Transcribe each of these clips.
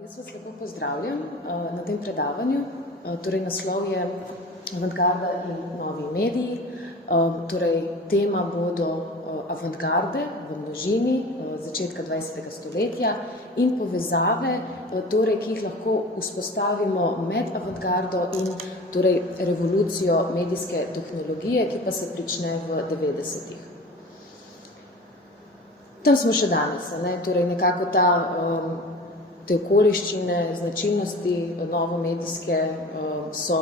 Jaz vas lepo pozdravljam na tem predavanju. Torej, naslov je Avantgarda in novi mediji. Torej, tema bodo avantgarde v množini začetka 20. stoletja in povezave, torej, ki jih lahko vzpostavimo med avantgardo in torej, revolucijo medijske tehnologije, ki pa se prične v 90-ih. Tam smo še danes, torej nekako te okoliščine, značilnosti novomedijske so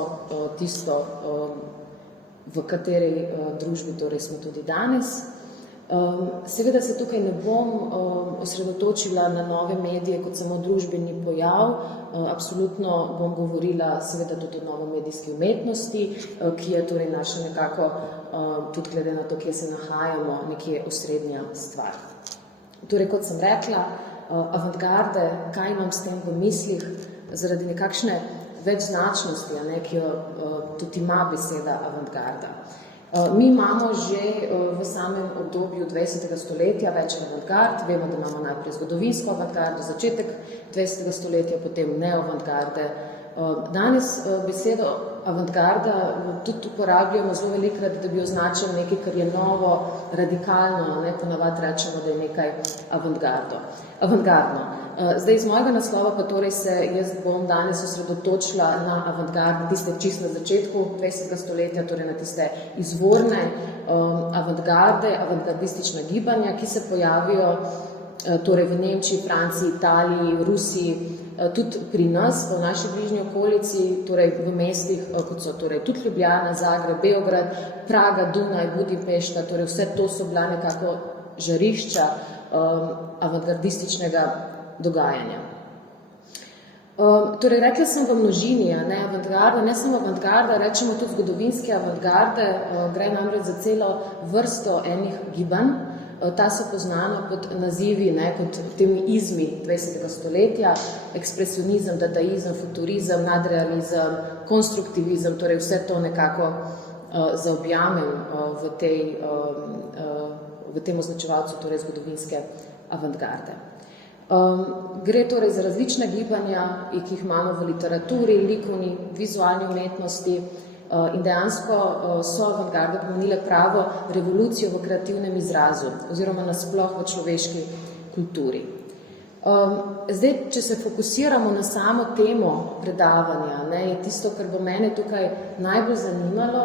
tisto, v kateri družbi torej smo tudi danes. Seveda se tukaj ne bom osredotočila na nove medije kot samo družbeni pojav, absolutno bom govorila seveda tudi o novomedijski umetnosti, ki je torej naša nekako, tudi glede na to, kje se nahajamo, nekje osrednja stvar. Torej, kot sem rekla, avantgarde, kaj imam s tem v mislih, zaradi nekakšne večznačnosti, ki jo tudi ima beseda avantgarda. Mi imamo že v samem obdobju 20. stoletja več avantgard, vemo, da imamo najprej zgodovinsko avantgardo, začetek 20. stoletja, potem neoavantgarde. Danes besedo avantgarda tudi uporabljamo zelo velikokrat, da bi označili nekaj, kar je novo, radikalno, ponavadi rečemo, da je nekaj avantgardno. Zdaj, iz mojega naslova pa torej se jaz bom danes osredotočila na avantgarde, tiste čisto na začetku 20. stoletja, torej na tiste izvorne avantgarde, avantgardistična gibanja, ki se pojavijo torej v Nemčiji, Franciji, Italiji, Rusiji, tudi pri nas, v naši bližnji okolici, torej v mestih, kot so torej tudi Ljubljana, Zagreb, Beograd, Praga, Dunaj, Budimpešta, torej vse to so bila nekako žarišča avantgardističnega dogajanja. Torej, rekla sem v množini, avantgarda, ne samo avantgarda, rečemo tudi zgodovinske avantgarde, gre namreč za celo vrsto enih gibanj. Ta so poznana pod nazivi, kot temi izmi 20. stoletja, ekspresionizem, dadaizem, futurizem, nadrealizem, konstruktivizem, torej vse to nekako zaobjamem v tem označevalcu, torej zgodovinske avantgarde. Gre torej za različna gibanja, ki jih imamo v literaturi, likovni, vizualni umetnosti, in dejansko so avantgarde pomenile pravo revolucijo v kreativnem izrazu oziroma nasploh v človeški kulturi. Zdaj, če se fokusiramo na samo temo predavanja, je tisto, kar bo mene tukaj najbolj zanimalo,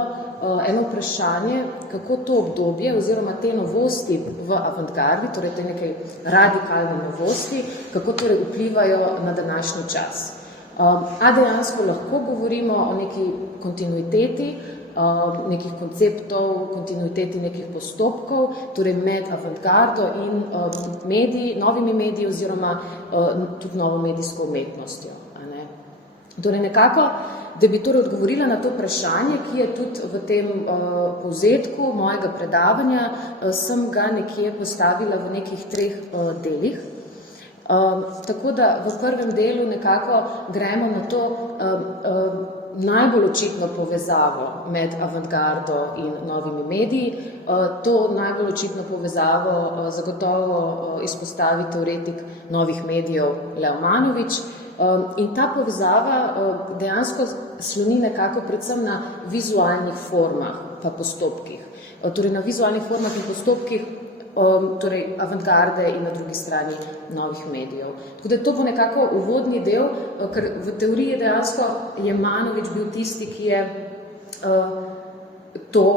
eno vprašanje, kako to obdobje oziroma te novosti v avantgardi, torej te nekaj radikalne novosti, kako torej vplivajo na današnji čas. A dejansko lahko govorimo o neki kontinuiteti, nekih konceptov, kontinuiteti nekih postopkov, torej med avantgardo in novimi mediji oziroma tudi novo medijsko umetnostjo. Torej nekako, da bi torej odgovorila na to vprašanje, ki je tudi v tem povzetku mojega predavanja, sem ga nekje postavila v nekih 3 delih. Tako da v prvem delu nekako gremo na to najbolj očitno povezavo med avantgardo in novimi mediji. To najbolj očitno povezavo zagotovo izpostavi teoretik novih medijev Leo Manovič. In ta povezava dejansko sloni nekako predvsem na vizualnih formah pa postopkih. Torej na vizualnih formah in postopkih torej avantgarde in na drugi strani novih medijev. Tako da to bo nekako uvodni del, ker v teoriji dejansko je Manovič bil tisti, ki je to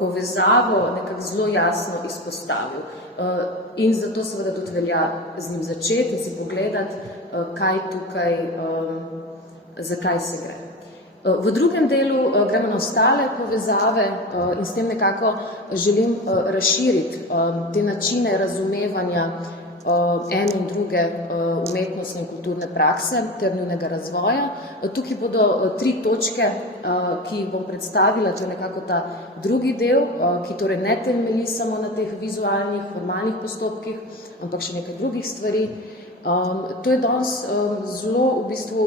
povezavo nekako zelo jasno izpostavil. In zato seveda tudi velja z njim začeti in si pogledati, kaj tukaj, zakaj se gre. V drugem delu gremo na ostale povezave in s tem nekako želim razširiti te načine razumevanja ene in druge umetnostne in kulturne prakse ter njunega razvoja. Tukaj bodo 3 točke, ki jih bom predstavila, to je nekako ta drugi del, ki torej ne temelji samo na teh vizualnih, formalnih postopkih, ampak še nekaj drugih stvari. To je danes zelo v bistvu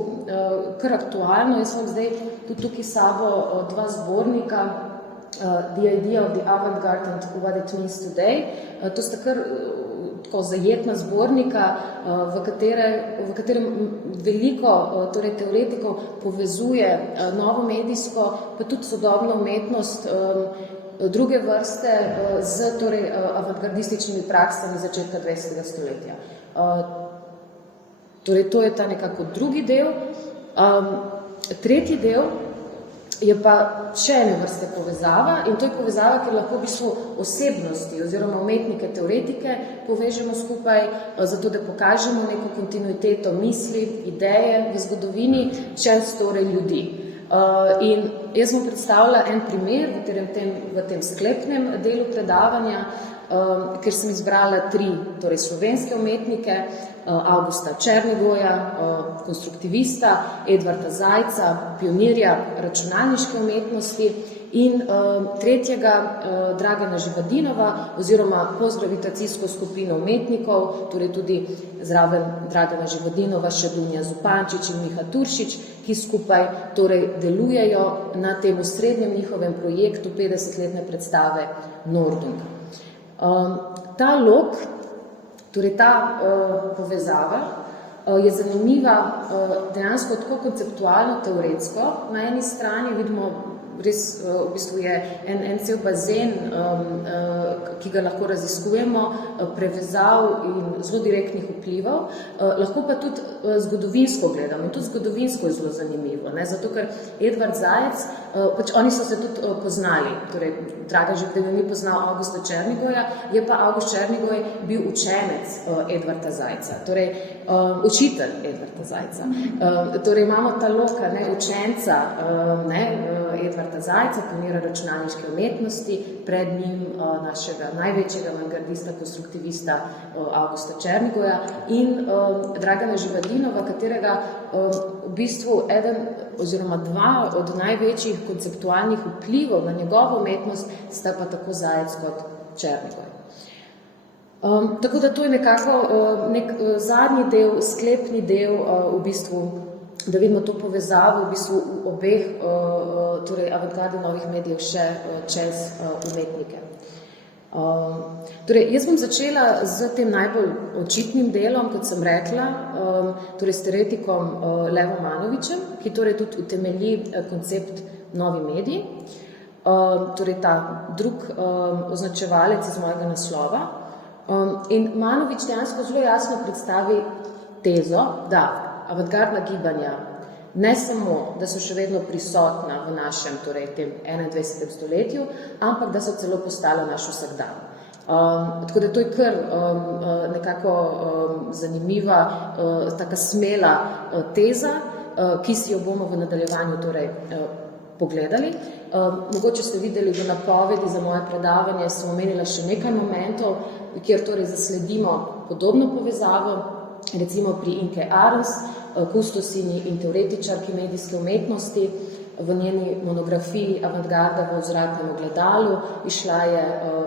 kar aktualno. Jaz imam zdaj tudi tukaj sabo 2 zbornika, The Idea of the Avant-Garde and What It Means Today. To sta kar tako zajetna zbornika, v katerem veliko torej teoretikov povezuje novo medijsko, pa tudi sodobno umetnost druge vrste z torej avantgardističnimi praksami začetka 20. stoletja. Torej, to je ta nekako drugi del. Tretji del je pa še ene vrste povezava in to je povezava, ker lahko v bistvu osebnosti oziroma umetnike, teoretike povežemo skupaj, zato da pokažemo neko kontinuiteto misli, ideje v zgodovini čez torej ljudi. In jaz bom predstavila en primer v tem sklepnem delu predavanja, ker sem izbrala 3 torej slovenske umetnike, Avgusta Černigoja, konstruktivista, Edvarda Zajca, pionirja računalniške umetnosti in tretjega Dragana Živadinova oziroma postgravitacijsko skupino umetnikov, torej tudi zraven Dragana Živadinova še Dunja Zupančič in Miha Turšič, ki skupaj torej delujejo na tem osrednjem njihovem projektu 50-letne predstave Nordung. Ta lok, torej ta povezava je zanimiva dejansko tako konceptualno, teoretsko. Na eni strani vidimo res v bistvu je en cel bazen, ki ga lahko raziskujemo, prevezav in zelo direktnih vplivov, lahko pa tudi zgodovinsko gledamo in tudi zgodovinsko je zelo zanimivo, ne? Zato ker Edvard Zajec, pač oni so se tudi poznali, torej Dragan Živadinov ni poznal Avgusta Černigoja, je pa Avgust Černigoj bil učenec Edvarda Zajca, torej učitelj Edvarda Zajca. Torej imamo ta loka, ne, učenca, ne, Edvarda Zajca, pionira računalniške umetnosti, pred njim našega največjega avantgardista, konstruktivista Avgusta Černigoja in Dragana Živadinova, katerega v bistvu eden oziroma 2 od največjih konceptualnih vplivov na njegovo umetnost sta pa tako Zajec kot Černigoj. Tako da to je nekako nek zadnji del, sklepni del v bistvu, da vidimo to povezavo v bistvu v obeh torej avantgarde novih medijev še čez umetnike. Torej, jaz bom začela z tem najbolj očitnim delom, kot sem rekla, torej s teoretikom Levom Manovićem, ki torej tudi utemelji koncept novi mediji, torej ta drug označevalec iz mojega naslova. In Manović dejansko zelo jasno predstavi tezo, da avantgardna gibanja ne samo, da so še vedno prisotna v našem, torej tem 21. stoletju, ampak da so celo postala naš vsakdan. Tako da to je kar nekako zanimiva, taka smela teza, ki si jo bomo v nadaljevanju torej pogledali. Mogoče ste videli v napovedi za moje predavanje, sem omenila še nekaj momentov, kjer torej zasledimo podobno povezavo, recimo pri Inke Arns, kustosinji in teoretičarki medijske umetnosti, v njeni monografiji Avantgarda v vzvratnem ogledalu, izšla je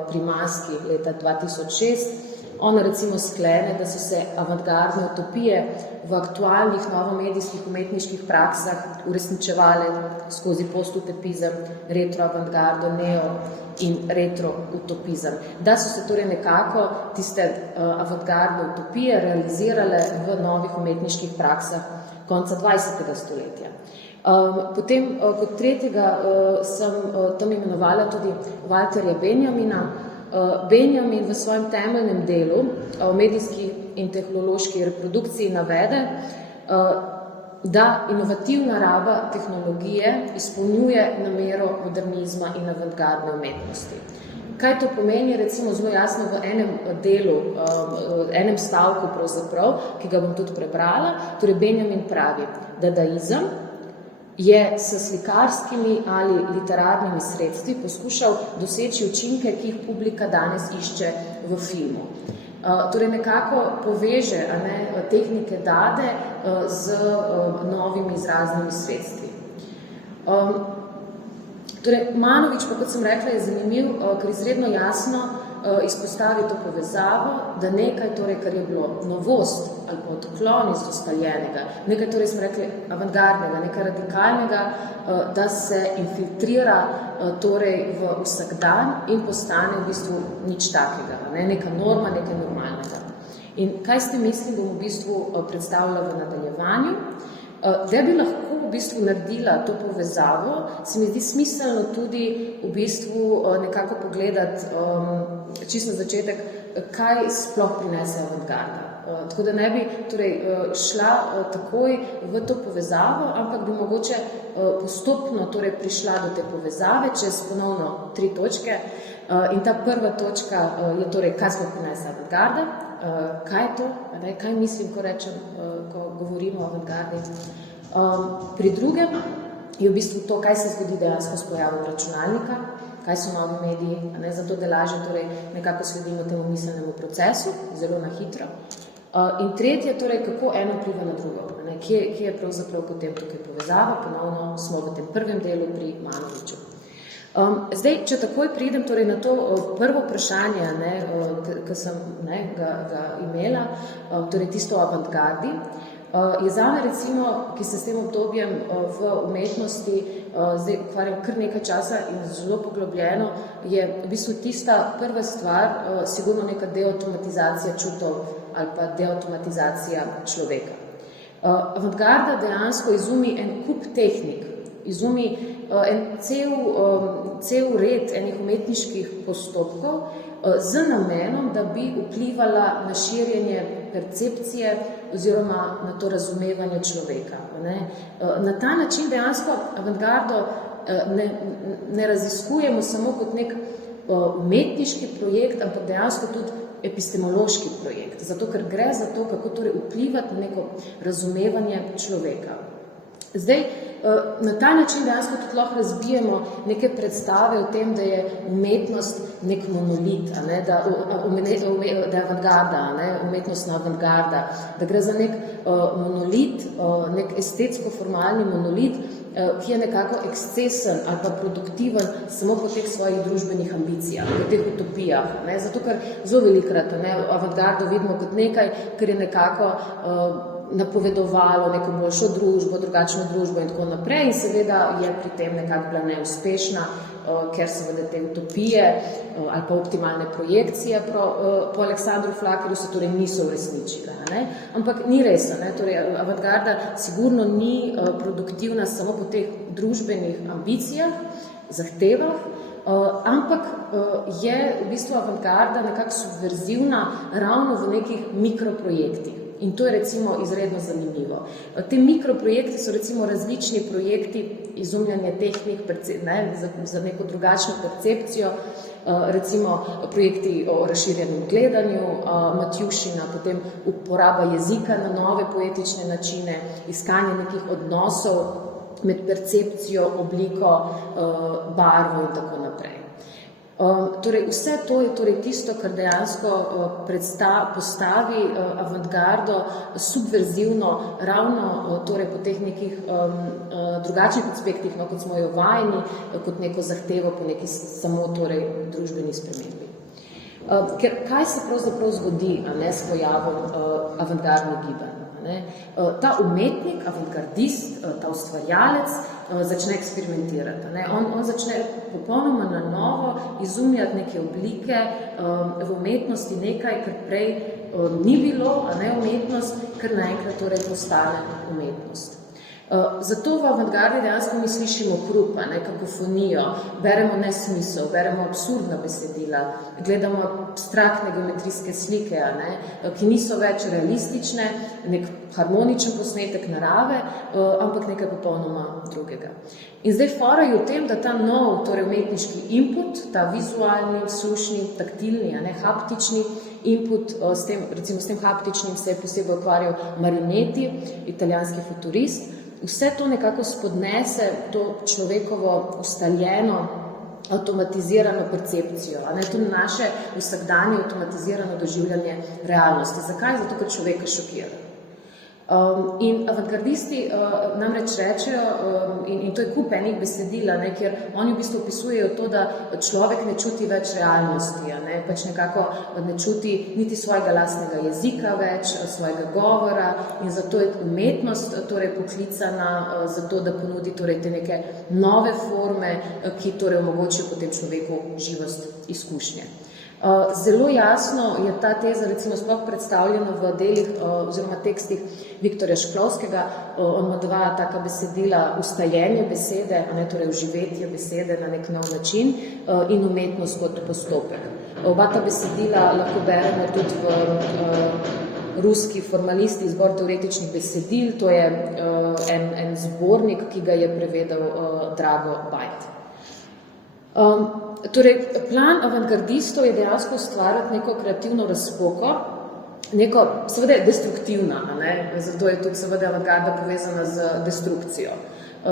pri Maski leta 2006. Ona recimo sklene, da so se avantgardne utopije v aktualnih novomedijskih umetniških praksah uresničevale skozi postutopizem, retroavantgardo, neo in retroutopizem. Da so se torej nekako tiste avantgardne utopije realizirale v novih umetniških praksah konca 20. stoletja. Potem kot tretjega sem tam imenovala tudi Walterja Benjamina. Benjamin v svojem temeljnem delu o medijski in tehnološki reprodukciji navede, da inovativna raba tehnologije izpolnjuje namero modernizma in avantgardne umetnosti. Kaj to pomeni, recimo zelo jasno v enem delu, enem stavku pravzaprav, ki ga bom tudi prebrala, torej Benjamin pravi, dadaizem je s slikarskimi ali literarnimi sredstvi poskušal doseči učinke, ki jih publika danes išče v filmu. Torej nekako poveže tehnike Dade z novimi izraznimi sredstvi. Torej, Manović, pa kot sem rekla, je zanimiv, ker izredno jasno izpostavi to povezavo, da nekaj, torej, kar je bilo novost ali pa odklon iz ustaljenega, nekaj, torej smo rekli, avantgardnega, nekaj radikalnega, da se infiltrira torej v vsakdan in postane v bistvu nič takega, neka norma, nekaj normalnega. In kaj s tem mislim, bom v bistvu predstavila v nadaljevanju. Da bi lahko v bistvu naredila to povezavo, se mi zdi smiselno tudi v bistvu nekako pogledati čisto na začetek, kaj sploh prinese avantgarda. Tako da ne bi torej, šla takoj v to povezavo, ampak bi mogoče postopno torej, prišla do te povezave čez ponovno 3 točke. In ta prva točka je torej, kaj sploh prinese avantgarda, kaj je to, kaj mislim, ko rečem, ko govorimo o avantgardi. Pri drugem je v bistvu to, kaj se zgodi dejansko s pojavom računalnika, kaj so novi mediji, zato da lažje torej, nekako sledimo temu miselnemu procesu, zelo na hitro. In tretje, torej, kako eno vpliva na drugo, kje je pravzaprav potem tukaj povezava, ponovno smo v tem prvem delu pri Manoviču. Zdaj, če takoj pridem torej, na to prvo vprašanje, ki sem ga imela, torej tisto o avantgardi, je zame recimo, ki se s tem obdobjem v umetnosti zdaj ukvarjam kar nekaj časa in zelo poglobljeno, je v bistvu tista prva stvar, sigurno neka deautomatizacija čutov ali pa deautomatizacija človeka. Avantgarda dejansko izumi en kup tehnik, izumi en cel red enih umetniških postopkov z namenom, da bi vplivala na širjenje percepcije oziroma na to razumevanje človeka. Na ta način dejansko avantgardo ne raziskujemo samo kot nek umetniški projekt, ampak dejansko tudi epistemološki projekt, zato ker gre za to, kako torej vplivati na neko razumevanje človeka. Zdaj, na ta način dejansko tudi lahko razbijemo neke predstave o tem, da je umetnost nek monolit, da je avantgarda, umetnostna avantgarda, da gre za nek monolit, nek estetsko-formalni monolit, ki je nekako ekscesen ali pa produktiven samo po teh svojih družbenih ambicijah, po teh utopijah. Zato, ker zelo velikrat avantgardo vidimo kot nekaj, kar je nekako napovedovalo neko boljšo družbo, drugačno družbo in tako naprej in seveda je pri tem nekako bila neuspešna, ker seveda te utopije ali pa optimalne projekcije po Aleksandru Flakerju se torej niso uresničile. Ampak ni res, torej avantgarda sigurno ni produktivna samo po teh družbenih ambicijah, zahtevah, ampak je v bistvu avantgarda nekako subverzivna ravno v nekih mikroprojektih. In to je recimo izredno zanimivo. Te mikroprojekti so recimo različni projekti izumljanja tehnik za neko drugačno percepcijo, recimo projekti o razširjenem gledanju, Matjušina, potem uporaba jezika na nove poetične načine, iskanje nekih odnosov med percepcijo, obliko, barvo in tako naprej. Torej, vse to je torej tisto, kar dejansko postavi avantgardo subverzivno ravno torej po teh nekih drugačnih aspektih, kot smo jo vajeni, kot neko zahtevo po neki samo torej družbeni spremembi. Ker kaj se pravzaprav zgodi s pojavom avantgardnih gibanj? Ta umetnik, avantgardist, ta ustvarjalec začne eksperimentirati. On začne popolnoma na novo izumljati neke oblike v umetnosti, nekaj, kar prej ni bilo, umetnost, kar naenkrat torej postane umetnost. Zato v avantgardi dejansko mi slišimo hrup, kakofonijo, beremo nesmisel, beremo absurdna besedila, gledamo abstraktne geometrijske slike, ki niso več realistične, nek harmoničen posnetek narave, ampak nekaj popolnoma drugega. In zdaj fora je v tem, da ta nov, torej umetniški input, ta vizualni, slušni, taktilni, haptični input, recimo s tem haptičnim se je posebej ukvarjal Marinetti, italijanski futurist, vse to nekako spodnese to človekovo ustaljeno, avtomatizirano percepcijo, tudi naše vsakdanje avtomatizirano doživljanje realnosti. Zakaj? Zato, ker človeka šokira. In avantgardisti namreč rečejo, in to je kup enih besedila, kjer oni v bistvu opisujejo to, da človek ne čuti več realnosti, pač nekako ne čuti niti svojega lastnega jezika več, svojega govora in zato je umetnost torej poklicana za to, da ponudi torej te neke nove forme, ki torej omogočijo potem človeku živost izkušnje. Zelo jasno je ta teza recimo sploh predstavljena v delih oziroma tekstih Viktorja Šklovskega. On ima dva taka besedila, ustaljenje besede, torej uživetje besede na nek nov način in umetnost kot postopek. Oba ta besedila lahko beremo tudi v ruski formalisti, zbor teoretičnih besedil, to je en zbornik, ki ga je prevedel Drago Bajt. Torej, plan avantgardistov je dejansko ustvarjati neko kreativno razpoko, neko, seveda je destruktivna, zato je tudi seveda avantgarda povezana z destrukcijo.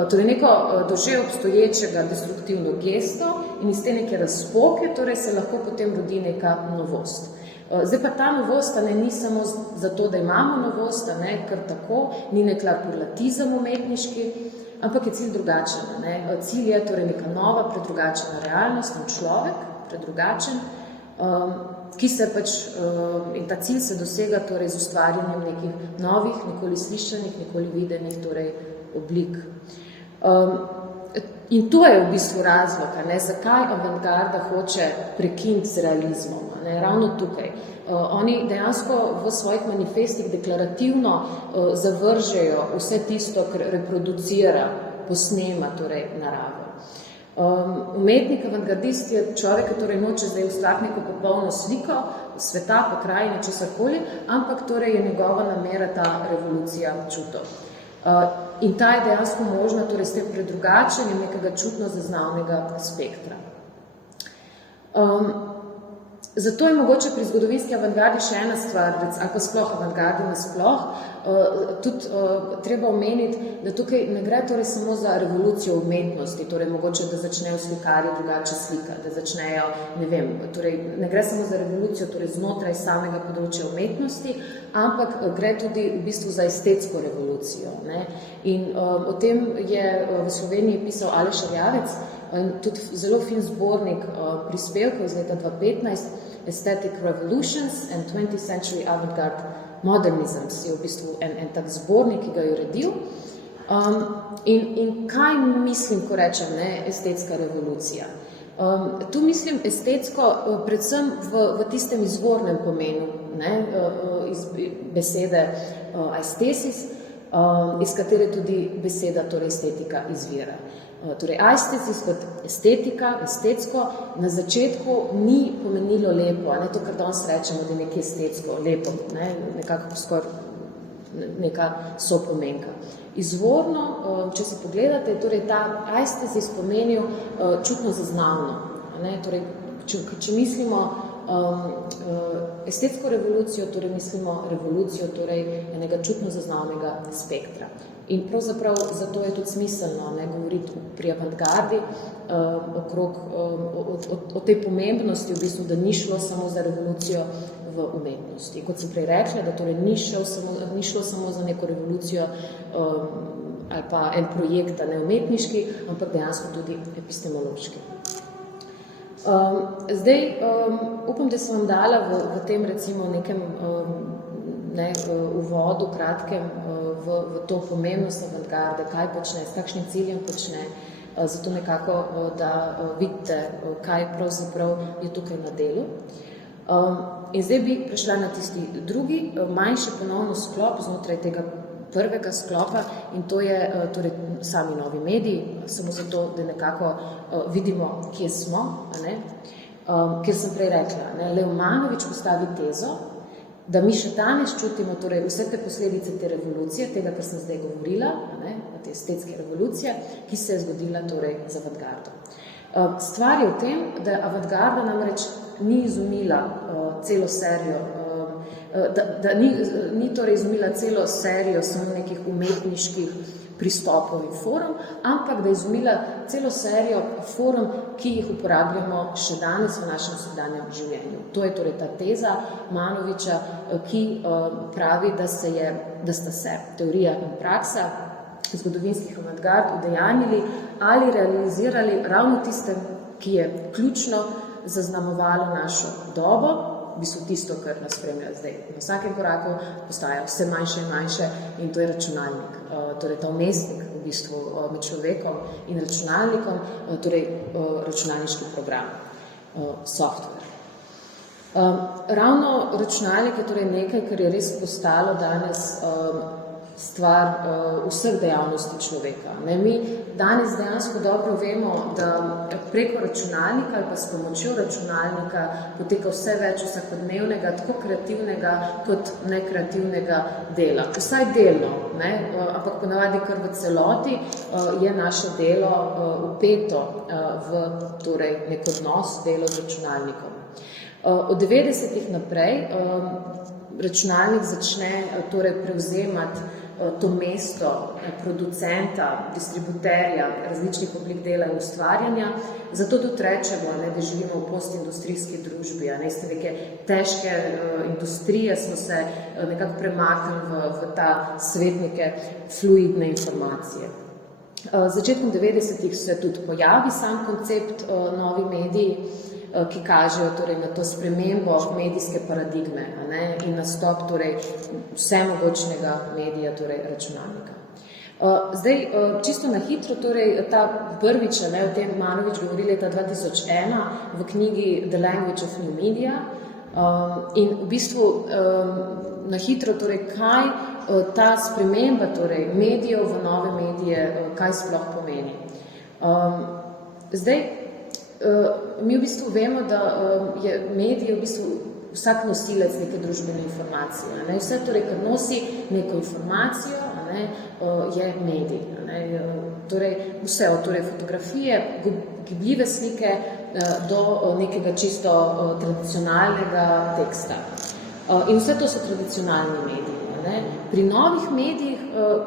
Torej, neko že obstoječega destruktivno gesto in iz te neke razpoke torej se lahko potem rodi neka novost. Zdaj pa ta novost ni samo zato, da imamo novost, kar tako, ni nek larpurlatizem umetniški, ampak je cilj drugačen. Cilj je torej neka nova, predrugačena realnost in človek, predrugačen, ki se pač, in ta cilj se dosega torej z ustvarjanjem nekih novih, nikoli slišanih, nikoli videnih torej oblik. In to je v bistvu razlog, zakaj avantgarda hoče prekiniti z realizmom, ravno tukaj. Oni dejansko v svojih manifestih deklarativno zavržejo vse tisto, kar reproducira, posnema torej naravo. Umetnik, avantgardist je človek, ki torej noče zdaj ustvariti neko popolno sliko sveta, pokrajine, česarkoli, ampak torej je njegova namera ta revolucija čutov. In ta je dejansko možna torej s tem predrugačenjem nekega čutno zaznavnega spektra. Zato je mogoče pri zgodovinski avantgardi še ena stvar, ali pa sploh avantgardi nasploh, tudi treba omeniti, da tukaj ne gre torej samo za revolucijo umetnosti, torej mogoče, da začnejo slikarji drugače slikati, da začnejo, torej ne gre samo za revolucijo torej znotraj samega področja umetnosti, ampak gre tudi v bistvu za estetsko revolucijo. In o tem je v Sloveniji pisal Aleš Erjavec, tudi zelo fin zbornik prispevkov iz leta 2015, Aesthetic Revolutions and 20th Century Avant-Garde Modernisms, je v bistvu en tak zbornik, ki ga je uredil. In kaj mislim, ko rečem estetska revolucija? Tu mislim estetsko predvsem v tistem izvornem pomenu, iz besede aesthesis, iz katere tudi beseda torej estetika izvira. Torej, aesthesis kot estetika, estetsko, na začetku ni pomenilo lepo, to, kar danes rečemo, da je nekaj estetsko, lepo, nekako skoraj neka sopomenka. Izvorno, če si pogledate, torej ta aesthesis pomenil čutno zaznavno. Torej, če mislimo estetsko revolucijo, torej mislimo revolucijo torej enega čutno zaznavnega spektra. In pravzaprav zato je tudi smiselno govoriti pri avantgardi o tej pomembnosti, v bistvu, da ni šlo samo za revolucijo v umetnosti. Kot sem prej rekla, da torej ni šlo samo za neko revolucijo ali pa en projekt, ne umetniški, ampak dejansko tudi epistemološki. Zdaj, upam, da sem vam dala v tem recimo nekem uvodu kratkem v to pomembnost avantgarde, kaj počne, s kakšnim ciljem počne, zato nekako, da vidite, kaj pravzaprav je tukaj na delu. In zdaj bi prešla na tisti drugi, manjši ponovno sklop znotraj tega prvega sklopa in to je torej sami novi mediji, samo zato, da nekako vidimo, kje smo, ker sem prej rekla, Leomanovič postavi tezo, da mi še danes čutimo torej vse te posledice te revolucije, tega, kar sem zdaj govorila, te estetske revolucije, ki se je zgodila torej z avantgardo. Stvar je v tem, da avantgarda namreč ni izumila celo serijo da ni torej izumila celo serijo samo nekih umetniških pristopov in forum, ampak da je izumila celo serijo forum, ki jih uporabljamo še danes v našem vsakdanjem življenju. To je torej ta teza Manoviča, ki pravi, da sta se teorija in praksa zgodovinskih avantgard udejanjili ali realizirali ravno tiste, ki je ključno zaznamovalo našo dobo, v bistvu tisto, kar nas spremlja zdaj. Na vsakem koraku postaja vse manjše in manjše in to je računalnik. Torej ta vmesnik v bistvu med človekom in računalnikom, torej računalniški program, software. Ravno računalnik je torej nekaj, kar je res postalo danes stvar vseh dejavnosti človeka. Mi danes dejansko dobro vemo, da preko računalnika ali pa s pomočjo računalnika poteka vse več vsakodnevnega, tako kreativnega kot nekreativnega dela. Vsaj delno, ampak ponavadi kar v celoti je naše delo vpeto v torej nek odnos, delo z računalnikom. Od 90-ih naprej računalnik začne torej prevzemati to mesto producenta, distributerja različnih oblik dela in ustvarjanja. Zato tudi rečemo, da živimo v postindustrijski družbi, iz neke težke industrije smo se nekako premaknili v ta svet neke fluidne informacije. Začetkom 90-ih se tudi pojavi sam koncept novi mediji, ki kažejo torej na to spremembo medijske paradigme in nastop torej vsemogočnega medija, torej računalnika. Zdaj, čisto na hitro, torej ta prvič, o tem Manovič govori leta 2001 v knjigi The Language of New Media in v bistvu na hitro, torej kaj ta sprememba torej medijev v nove medije, kaj sploh pomeni. Zdaj, mi v bistvu vemo, da je medij v bistvu vsak nosilec neke družbene informacije. Vse torej, kar nosi neko informacijo, je medij. Torej, vse od fotografije, gibljive slike do nekega čisto tradicionalnega teksta. In vse to so tradicionalni mediji. Pri novih medijih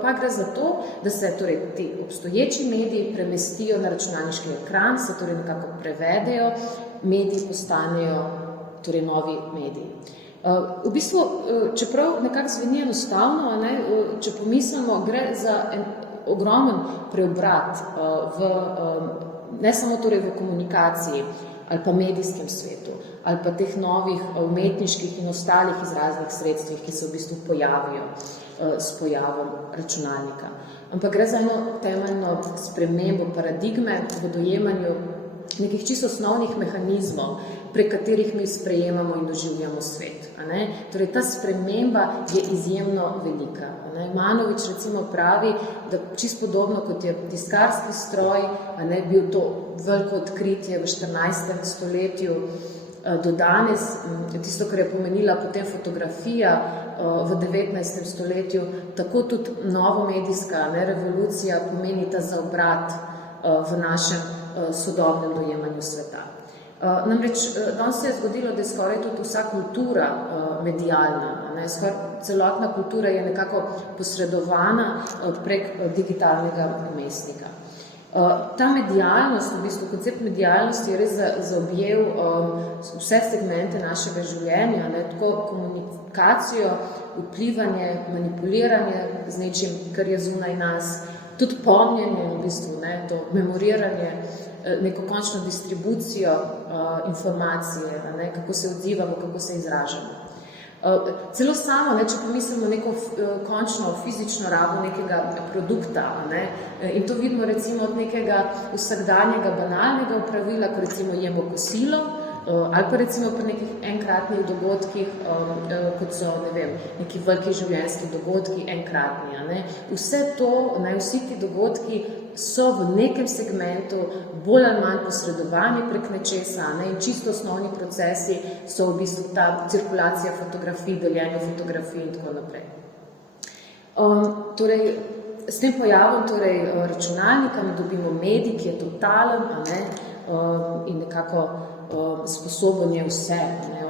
pa gre za to, da se torej ti obstoječi mediji premestijo na računalniški ekran, se torej nekako prevedejo, mediji postanejo torej novi mediji. V bistvu, čeprav nekako zveni enostavno, če pomislimo, gre za en ogromen preobrat ne samo torej v komunikaciji ali pa medijskem svetu, ali pa teh novih umetniških in ostalih izraznih sredstvih, ki se v bistvu pojavijo s pojavom računalnika. Ampak gre za eno temeljno spremembo paradigme v dojemanju nekih čisto osnovnih mehanizmov, prek katerih mi sprejemamo in doživljamo svet. Torej, ta sprememba je izjemno velika. Manovič recimo pravi, da čisto podobno kot je tiskarski stroj, bil to veliko odkritje v 14. stoletju do danes, tisto, kar je pomenila potem fotografija v 19. stoletju, tako tudi novomedijska revolucija pomeni ta zaobrat v našem sodobnem dojemanju sveta. Namreč danes se je zgodilo, da je skoraj tudi vsa kultura medialna, celotna kultura je nekako posredovana prek digitalnega vmesnika. Ta medialnost, v bistvu koncept medialnosti je res zaobjel vse segmente našega življenja, tako komunikacijo, vplivanje, manipuliranje z nečim, kar je zunaj nas, tudi pomnjenje, v bistvu, to memoriranje, neko končno distribucijo informacije, kako se odzivamo, kako se izražamo. Celo samo, če pomislimo neko končno fizično rabo nekega produkta, in to vidimo recimo od nekega vsakdanjega banalnega opravila, ko recimo jemo kosilo, ali pa recimo pri nekih enkratnih dogodkih, kot so, neki veliki življenjski dogodki, enkratni. Vse to, vsi ti dogodki so v nekem segmentu bolj ali manj posredovani prek nečesa, in čisto osnovni procesi so v bistvu ta cirkulacija fotografij, deljenje fotografij in tako naprej. Torej, s tem pojavom računalnika mi dobimo medij, ki je totalen in nekako sposoben je vse, ne,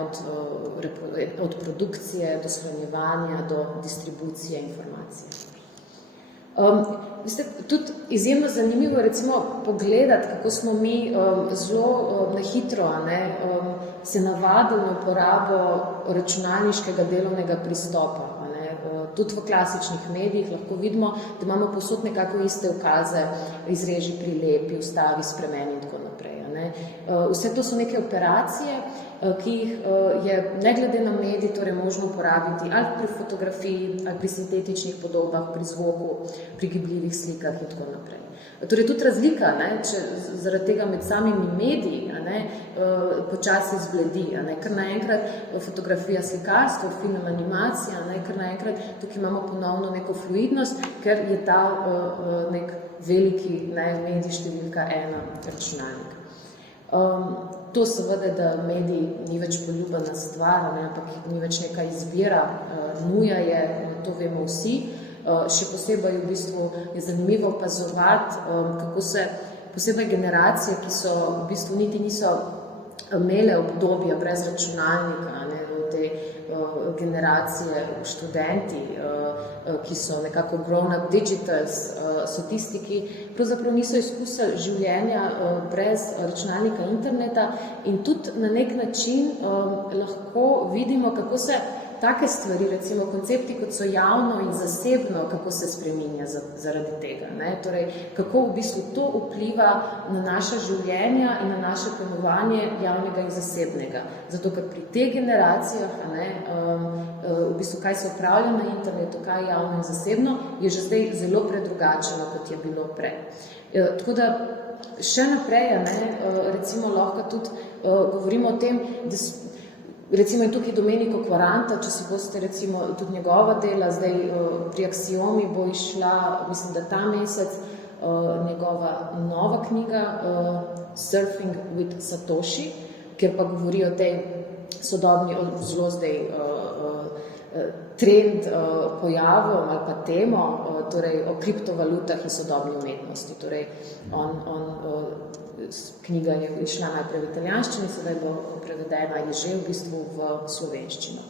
od produkcije do shranjevanja do distribucije informacije. Veste, tudi izjemno zanimivo je recimo pogledati, kako smo mi zelo na hitro se navadili na uporabo računalniškega delovnega pristopa. Tudi v klasičnih medijih lahko vidimo, da imamo povsod nekako iste ukaze, izreži, prilepi, vstavi, spremeni in tako naprej. Vse to so neke operacije, ki jih je ne glede na medij torej možno uporabiti ali pri fotografiji, ali pri sintetičnih podobah, pri zvoku, pri gibljivih slikah in tako naprej. Torej tudi razlika, če zaradi tega med samimi mediji počasi zbledi, ker naenkrat fotografija, slikarstvo, film, animacija, ker naenkrat tukaj imamo ponovno neko fluidnost, ker je ta nek veliki medij številka 1 računalnik. To seveda, da medij ni več poljubljena stvar, ampak ni več neka izbira, nuja je, to vemo vsi. Še posebej v bistvu je zanimivo opazovati, kako se posebej generacije, ki so v bistvu niti niso imele obdobja brez računalnika, te generacije študenti, ki so nekako grown up digitals, so tisti, ki pravzaprav niso izkusili življenja brez računalnika, interneta in tudi na nek način lahko vidimo, kako se take stvari, recimo koncepti, kot so javno in zasebno, kako se spreminja zaradi tega. Torej, kako v bistvu to vpliva na naša življenja in na naše pojmovanje javnega in zasebnega. Zato, ker pri teh generacijah, v bistvu, kaj se opravlja na internetu, kaj je javno in zasebno, je že zdaj zelo predrugačeno, kot je bilo prej. Tako da še naprej, recimo lahko tudi govorimo o tem, da recimo in tukaj Domenico Quaranta, če si boste recimo tudi njegova dela, zdaj pri Axiomi bo išla, mislim, da ta mesec, njegova nova knjiga Surfing with Satoshi, kjer pa govori o tej sodobni, zelo zdaj trend pojavov ali pa temo, torej o kriptovalutah in sodobni umetnosti. Torej, knjiga je išla najprej v italijanščini, sedaj bo prevedena je že v bistvu v slovenščino.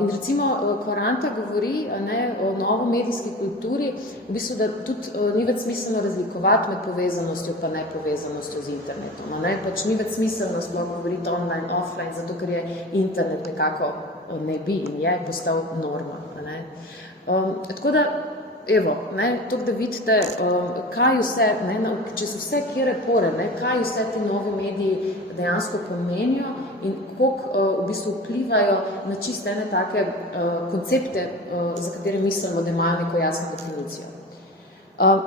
In recimo Quaranta govori o novomedijski kulturi, v bistvu, da tudi ni več smiselno razlikovati med povezanostjo pa nepovezanostjo z internetom. Pač ni več smiselno sploh govoriti online, offline, zato ker je internet nekako ne bi in je postal norma. Tako da evo, tako da vidite, kaj vse, če so vse kjere pore, kaj vse ti novi mediji dejansko pomenijo in koliko v bistvu vplivajo na čiste ene take koncepte, za katere mislimo, da imajo neko jasno definicijo.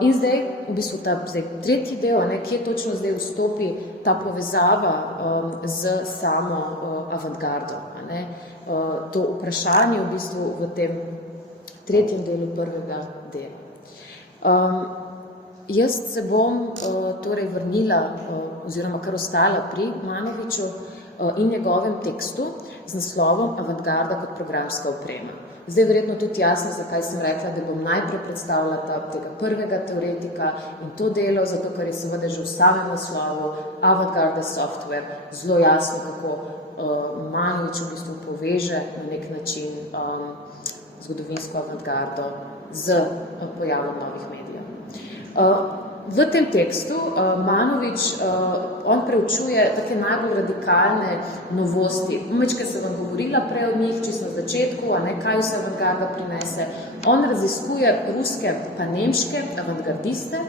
In zdaj, v bistvu ta tretji del, kje točno zdaj vstopi ta povezava z samo avantgardo. To vprašanje v bistvu v tem tretjem delu prvega dela. Jaz se bom torej vrnila oziroma kar ostala pri Manoviću in njegovem tekstu z naslovom Avantgarda kot programska oprema. Zdaj verjetno tudi jasno, zakaj sem rekla, da bom najprej predstavila tega prvega teoretika in to delo, zato ker je seveda že v samem naslovu Avantgarda software zelo jasno, kako Manović v bistvu poveže na nek način zgodovinsko avantgardo z pojavom novih medijev. V tem tekstu Manović, on preučuje take najbolj radikalne novosti. Majčkaj sem vam govorila prej od njih, čisto na začetku, kaj vse avantgarda prinese. On raziskuje ruske pa nemške avantgardiste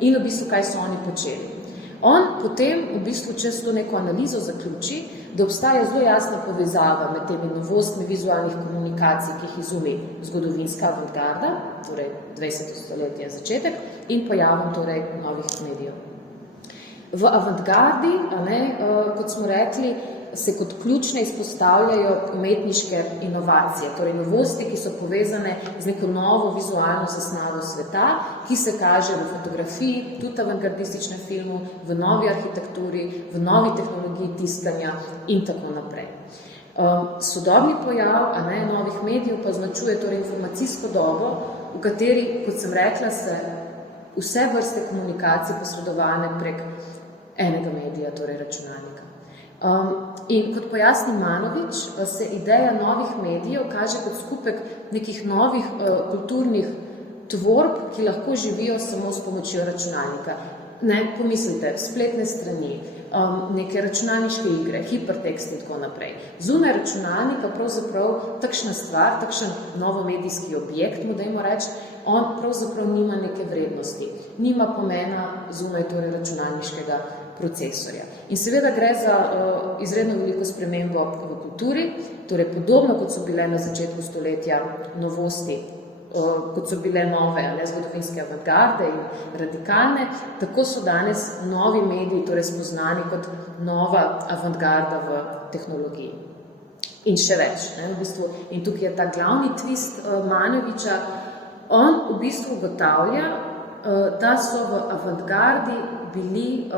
in v bistvu, kaj so oni počeli. On potem v bistvu čez to neko analizo zaključi, da obstaja zelo jasna povezava med temi novostmi vizualnih komunikacij, ki jih izumi zgodovinska avantgarda, torej 20. stoletje začetek, in pojavom torej novih medijev. V avantgardi, kot smo rekli, se kot ključne izpostavljajo umetniške inovacije, torej novosti, ki so povezane z neko novo vizualno zasnavo sveta, ki se kaže v fotografiji, tudi avantgardističnem filmu, v novi arhitekturi, v novi tehnologiji tiskanja in tako naprej. Sodobni pojav novih medijev pa označuje torej informacijsko dobo, v kateri, kot sem rekla, se vse vrste komunikacij posredovane prek enega medija, torej računalnika. In kot pojasni Manovič, se ideja novih medijev kaže kot skupek nekih novih kulturnih tvorb, ki lahko živijo samo s pomočjo računalnika. Ne, pomislite, spletne strani, neke računalniške igre, hipertekst in tako naprej. Zunaj računalnika pravzaprav takšna stvar, takšen novomedijski objekt, mu dajmo reči, on pravzaprav nima neke vrednosti, nima pomena zunaj torej računalniškega procesorja. In seveda gre za izredno veliko spremembo v kulturi, torej podobno kot so bile na začetku stoletja novosti, kot so bile nove, zgodovinske avantgarde in radikalne, tako so danes novi mediji torej spoznani kot nova avantgarda v tehnologiji. In še več, v bistvu, in tukaj je ta glavni twist Manoviča, on v bistvu ugotavlja, da so v avantgardi bili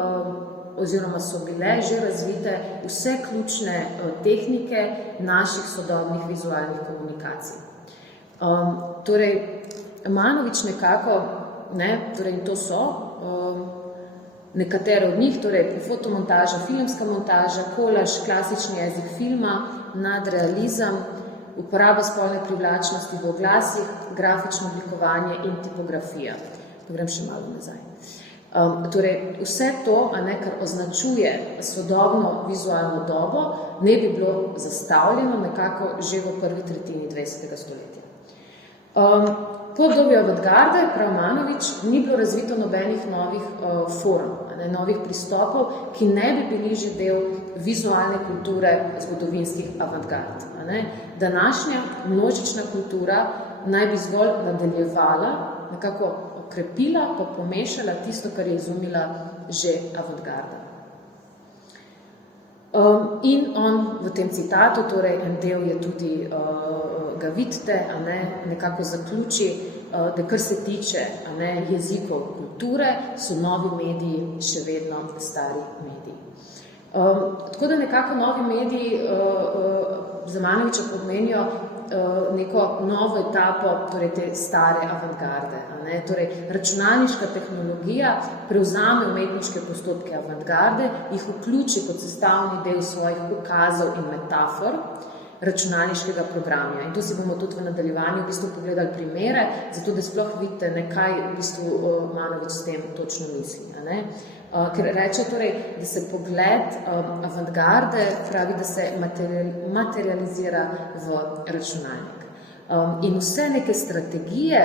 oziroma so bile že razvite vse ključne tehnike naših sodobnih vizualnih komunikacij. Torej, Manovič nekako, torej to so nekatere od njih, torej fotomontaža, filmska montaža, kolaž, klasični jezik filma, nadrealizem, uporaba spolne privlačnosti v oglasih, grafično oblikovanje in tipografija. Grem še malo nazaj. Torej, vse to, kar označuje sodobno vizualno dobo, ne bi bilo zastavljeno nekako že v prvi tretjini 20. stoletja. Po obdobju avantgarde, prav Manovič, ni bilo razvito nobenih novih form, novih pristopov, ki ne bi bili že del vizualne kulture zgodovinskih avantgard. Današnja množična kultura naj bi zgolj nadaljevala, nekako okrepila, pa pomešala tisto, kar je izumila že avantgarda. In on v tem citatu, torej en del je tudi ga vidite, nekako zaključi, da kar se tiče jezikov kulture, so novi mediji še vedno stari mediji. Tako da nekako novi mediji za Manoviča pomenijo neko novo etapo, torej te stare avantgarde. Torej, računalniška tehnologija prevzame umetniške postopke avantgarde, jih vključi kot sestavni del svojih ukazov in metafor računalniškega programa. In tu si bomo tudi v nadaljevanju v bistvu pogledali primere, zato da sploh vidite, kaj v bistvu Manovič s tem točno misli. Ker reče torej, da se pogled avantgarde pravi, da se materializira v računalnik. In vse neke strategije,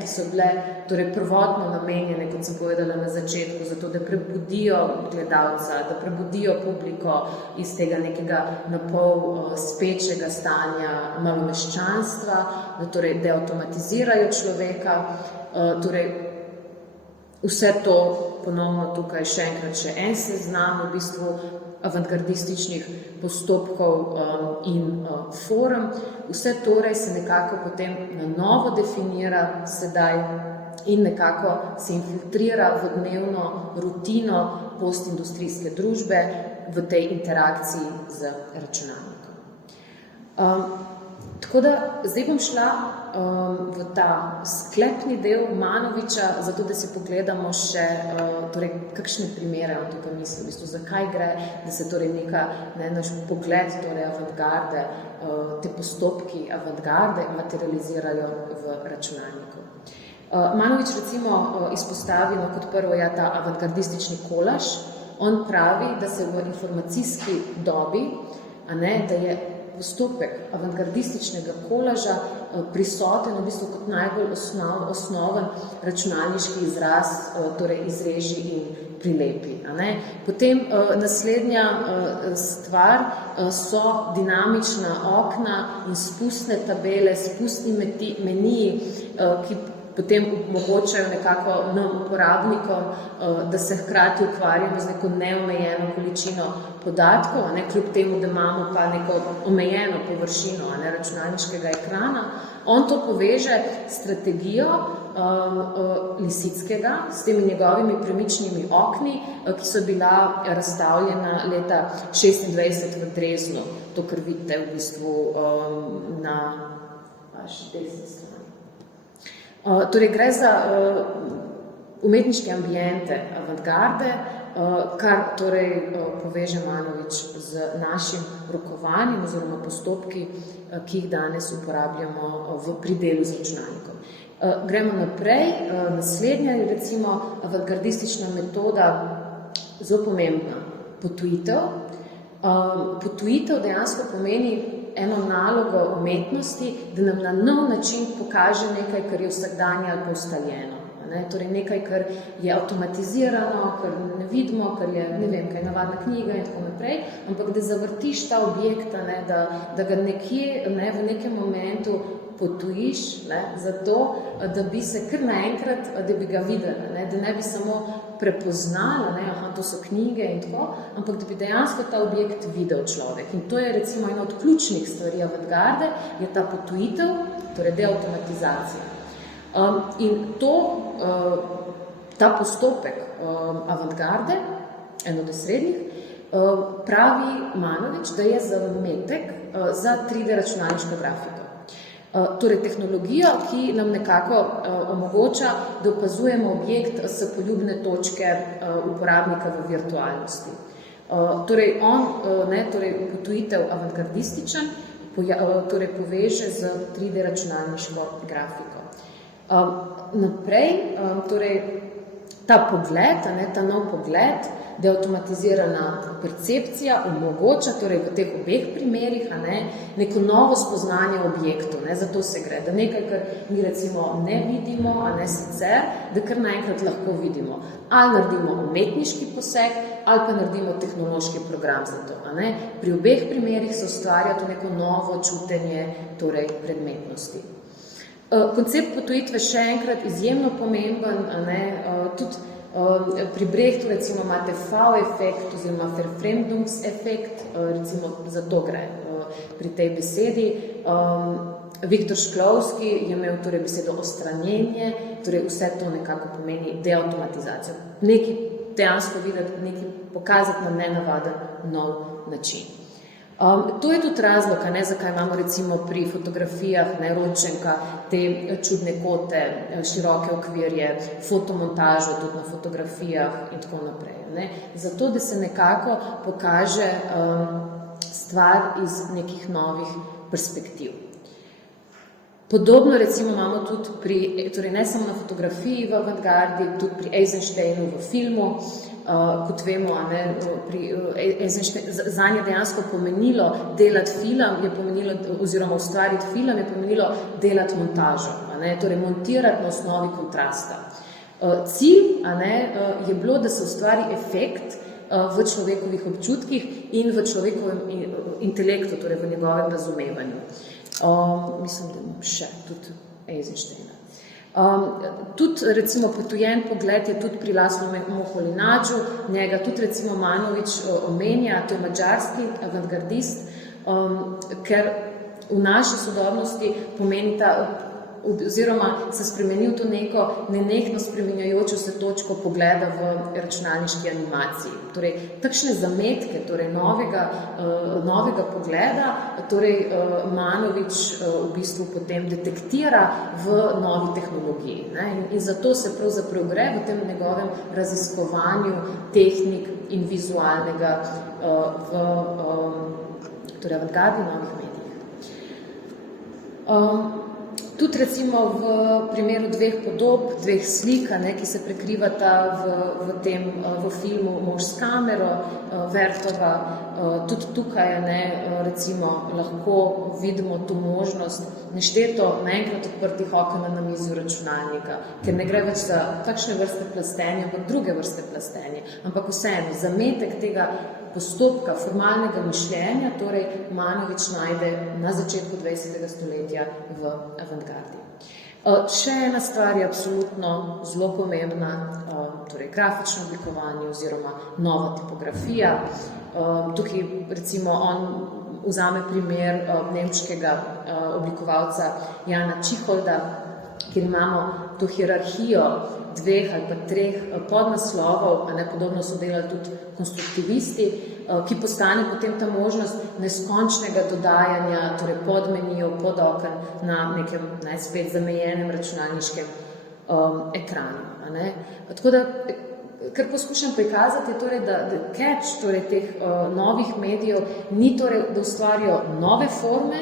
ki so bile torej prvotno namenjene, kot sem povedala na začetku, zato da prebudijo gledalca, da prebudijo publiko iz tega nekega napol spečega stanja malomeščanstva, da torej deautomatizirajo človeka, torej vse to ponovno tukaj še enkrat še en seznam v bistvu avantgardističnih postopkov in form. Vse torej se nekako potem na novo definira sedaj in nekako se infiltrira v dnevno rutino postindustrijske družbe v tej interakciji z računalnikom. Tako da zdaj bom šla v ta sklepni del Manoviča, zato da si pogledamo še torej, kakšne primere on tukaj misli, v bistvu, zakaj gre, da se torej naš pogled torej avantgarde, te postopki avantgarde materializirajo v računalniku. Manovič recimo izpostavi kot prvo ta avantgardistični kolaž. On pravi, da se v informacijski dobi, da je postopek avantgardističnega kolaža prisoten v bistvu kot najbolj osnoven računalniški izraz, torej izreži in prilepi. Potem naslednja stvar so dinamična okna in spustne tabele, spustni meniji, ki potem omogočajo nekako nam uporabnikom, da se hkrati ukvarjamo z neko neomejeno količino podatkov, kljub temu, da imamo pa neko omejeno površino računalniškega ekrana. On to poveže s strategijo Lisickega, s temi njegovimi premičnimi okni, ki so bila razstavljena leta 26 v Dresdnu. To, kar vidite v bistvu na vaši desni strani. Torej, gre za umetniške ambiente avantgarde, kar torej poveže Manović z našim rokovanjem oziroma postopki, ki jih danes uporabljamo pri delu z računalnikom. Gremo naprej. Naslednja je recimo avantgardistična metoda, zelo pomembna, potujitev. Potujitev dejansko pomeni eno nalogo umetnosti, da nam na nov način pokaže nekaj, kar je vsakdanje ali pa ustaljeno. Torej nekaj, kar je avtomatizirano, kar ne vidimo, kar je, ne vem, kaj je navadna knjiga in tako naprej, ampak da zavrtiš ta objekt, da ga nekje v nekem momentu potujiš, zato, da bi se kar naenkrat, da bi ga videli, da ne bi samo prepoznala, aha, to so knjige in tako, ampak da bi dejansko ta objekt videl človek. In to je recimo ena od ključnih stvari avantgarde, je ta potujitev, torej deautomatizacija. In ta postopek avantgarde, eno od srednjih, pravi Manović, da je zametek za 3D računalniško grafiko. Torej tehnologijo, ki nam nekako omogoča, da opazujemo objekt s poljubne točke uporabnika v virtualnosti. Torej potujitev avantgardističen, torej poveže z 3D računalniško grafiko. Naprej, torej ta pogled, ta nov pogled, deautomatizirana percepcija omogoča, torej v teh obeh primerih, neko novo spoznanje objektov, zato se gre, da nekaj, kar mi recimo ne vidimo, sicer, da kar naenkrat lahko vidimo. Ali naredimo umetniški poseg, ali pa naredimo tehnološki program za to. Pri obeh primerih se ustvarja to neko novo čutenje, torej predmetnosti. Koncept potujitve še enkrat izjemno pomemben, tudi pri Brechtu recimo imate V-efekt oziroma Verfremdungsefekt, recimo za to gre pri tej besedi. Viktor Šklovski je imel torej besedo ostranjenje, torej vse to nekako pomeni deautomatizacijo. Nekaj dejansko videti, nekaj pokazati na nenavaden nov način. To je tudi razlog, zakaj imamo recimo pri fotografijah Ročenka te čudne kote, široke okvirje, fotomontažo tudi na fotografijah in tako naprej. Zato, da se nekako pokaže stvar iz nekih novih perspektiv. Podobno recimo imamo tudi torej ne samo na fotografiji v avantgardi, tudi pri Eisensteinu v filmu. Kot vemo, zanje dejansko pomenilo delati film, oziroma ustvariti film, je pomenilo delati montažo, torej montirati na osnovi kontrasta. Cilj je bilo, da se ustvari efekt v človekovih občutkih in v človekovem intelektu, torej v njegovem razumevanju. Mislim, da imam še tudi Eisensteina. Tudi recimo potujen pogled je tudi pri Laszlo Moholy-Nagyu, njega tudi recimo Manović omenja, to je madžarski avantgardist, ker v naši sodobnosti pomeni oziroma se spremenil to neko nenehno spreminjajočo se točko pogleda v računalniški animaciji. Torej, takšne zametke, torej novega pogleda, torej Manović v bistvu potem detektira v novi tehnologiji. In zato se pravzaprav gre v tem njegovem raziskovanju tehnik in vizualnega v torej avantgardi novih medijih. Tudi recimo v primeru dveh podob, dveh slik, ki se prekrivata v filmu Mož s kamero, Vertova, tudi tukaj recimo lahko vidimo to možnost nešteto naenkrat odprtih oken na mizi računalnika, ker ne gre več za takšne vrste plastenja, ampak druge vrste plastenja, ampak vseeno, zametek tega postopka formalnega mišljenja, torej Manović najde na začetku 20. stoletja v avantgardi. Še ena stvar je absolutno zelo pomembna, torej grafično oblikovanje oziroma nova tipografija. Tukaj recimo on vzame primer nemškega oblikovalca Jana Čiholda, kjer imamo to hierarhijo dveh ali pa treh podnaslovov, podobno so delali tudi konstruktivisti, ki postane potem ta možnost neskončnega dodajanja, torej podmenijev, podoken na nekem spet zamejenem računalniškem ekranu. Tako da kar poskušam prikazati, je torej, da catch torej, teh novih medijev ni torej, da ustvarijo nove forme,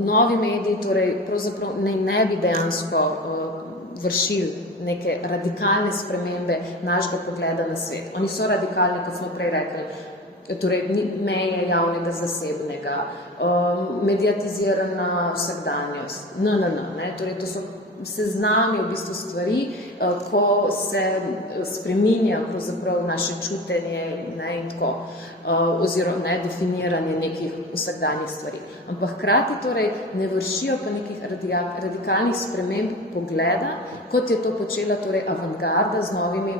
novi mediji torej pravzaprav ne bi dejansko vršili neke radikalne spremembe našega pogleda na svet. Oni so radikalni, kot smo prej rekli, torej meje javnega, zasebnega, mediatizirana vsakdanjost, ne, torej to so seznami v bistvu stvari, ko se spreminja pravzaprav naše čutenje, ne, in tako, oziroma ne, definiranje nekih vsakdanjih stvari. Ampak hkrati torej ne vršijo pa nekih radikalnih sprememb pogleda, kot je to počela torej avantgarda z novimi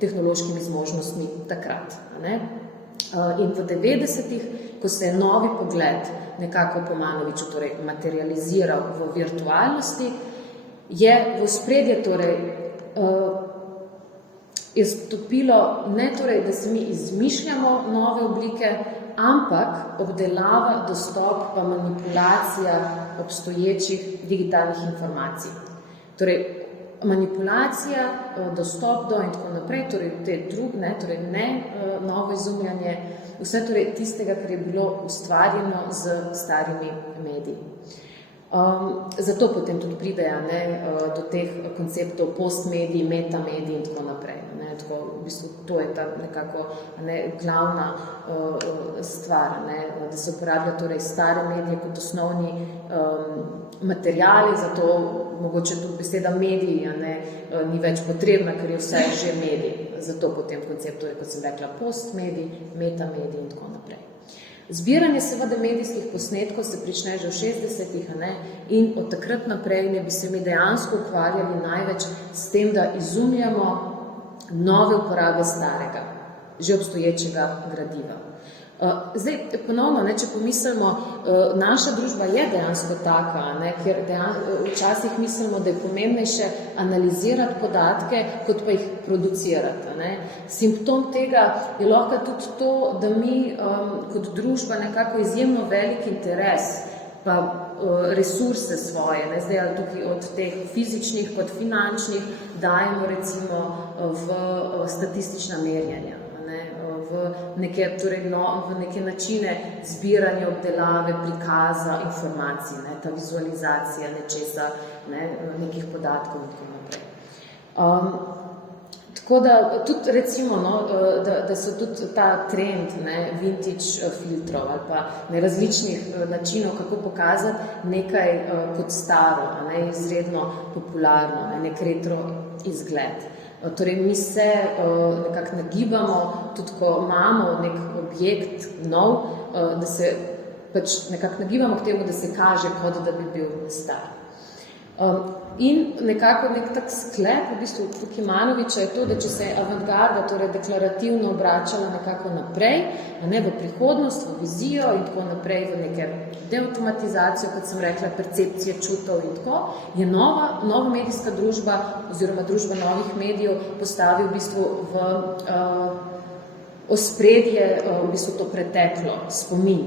tehnološkimi zmožnostmi takrat, ne. In v 90-ih, ko se je novi pogled nekako po Manoviču torej materializiral v virtualnosti, je v ospredje torej izstopilo ne torej, da se mi izmišljamo nove oblike, ampak obdelava, dostop pa manipulacija obstoječih digitalnih informacij. Torej, manipulacija, dostop do in tako naprej, torej te druge, torej ne novo izumljanje, vse torej tistega, kar je bilo ustvarjeno z starimi mediji. Zato potem tudi pridejo do teh konceptov postmediji, metamediji in tako naprej. Tako, v bistvu, to je ta nekako glavna stvar, da se uporablja torej stare medije kot osnovni materiali, zato mogoče tudi beseda mediji ni več potrebna, ker je vse že medij. Zato potem koncept, torej, kot sem rekla, postmedij, metamedij in tako naprej. Zbiranje seveda medijskih posnetkov se prične že v 60-ih in od takrat naprej ne bi se mi dejansko ukvarjali največ s tem, da izumljamo nove uporabe starega, že obstoječega gradiva. Zdaj, ponovno, če pomislimo, naša družba je dejansko taka, ker včasih mislimo, da je pomembnejše analizirati podatke, kot pa jih producirati. Simptom tega je lahko tudi to, da mi kot družba nekako izjemno velik interes pa resurse svoje, zdaj ali tukaj od teh fizičnih kot finančnih, dajemo recimo v statistična merjanja, v neke načine zbiranja, obdelave, prikaza informacij, ta vizualizacija nečesa, nekih podatkov in tako naprej. Tako da tudi recimo, da so tudi ta trend vintage filtrov ali pa različnih načinov, kako pokazati nekaj kot staro, izredno popularno, nek retro izgled. Torej, mi se nekako nagibamo, tudi ko imamo nek objekt nov, da se pač nekako nagibamo k temu, da se kaže, kot da bi bil star. In nekako nek tak sklep, v bistvu tukaj Manoviča, je to, da če se je avantgarda torej deklarativno obračala nekako naprej, v prihodnost, v vizijo in tako naprej, v neke deautomatizacijo, kot sem rekla, percepcije čutov in tako, je nova medijska družba oziroma družba novih medijev postavi v bistvu v ospredje v bistvu to preteklo, spomin.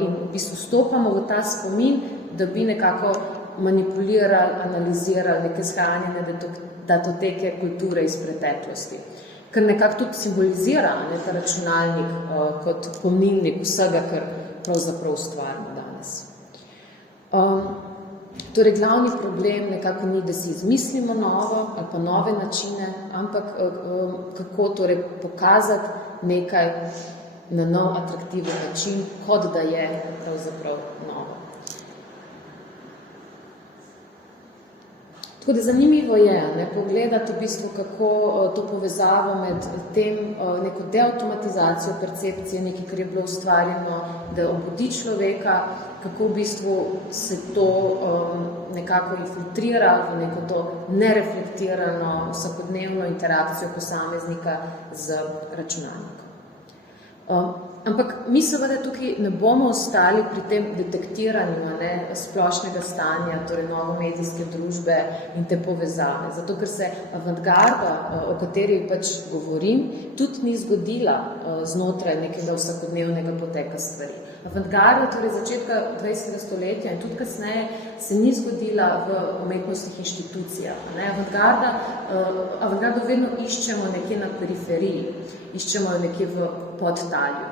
In v bistvu stopamo v ta spomin, da bi nekako manipulirali, analizirali neke shranjene datoteke kulture iz preteklosti. Ker nekako tudi simbolizira ta računalnik kot pomnilnik vsega, kar pravzaprav ustvarimo danes. Torej, glavni problem nekako ni, da si izmislimo novo ali pa nove načine, ampak kako torej pokazati nekaj na nov, atraktiven način, kot da je pravzaprav novo. Tako da zanimivo je pogledati v bistvu, kako to povezavo med tem neko deautomatizacijo percepcije, nekaj, kar je bilo ustvarjeno, da obudi človeka, kako v bistvu se to nekako infiltrira v neko to nereflektirano vsakodnevno interakcijo posameznika z računalnikom. Ampak mi seveda tukaj ne bomo ostali pri tem detektiranju splošnega stanja, torej novomedijske družbe in te povezave. Zato, ker se avantgarda, o kateri pač govorim, tudi ni zgodila znotraj nekega vsakodnevnega poteka stvari. Avantgarda, torej začetka 20. stoletja in tudi kasneje, se ni zgodila v umetnostnih inštitucijah. Avantgardo vedno iščemo nekje na periferiji, iščemo nekje v podtalju.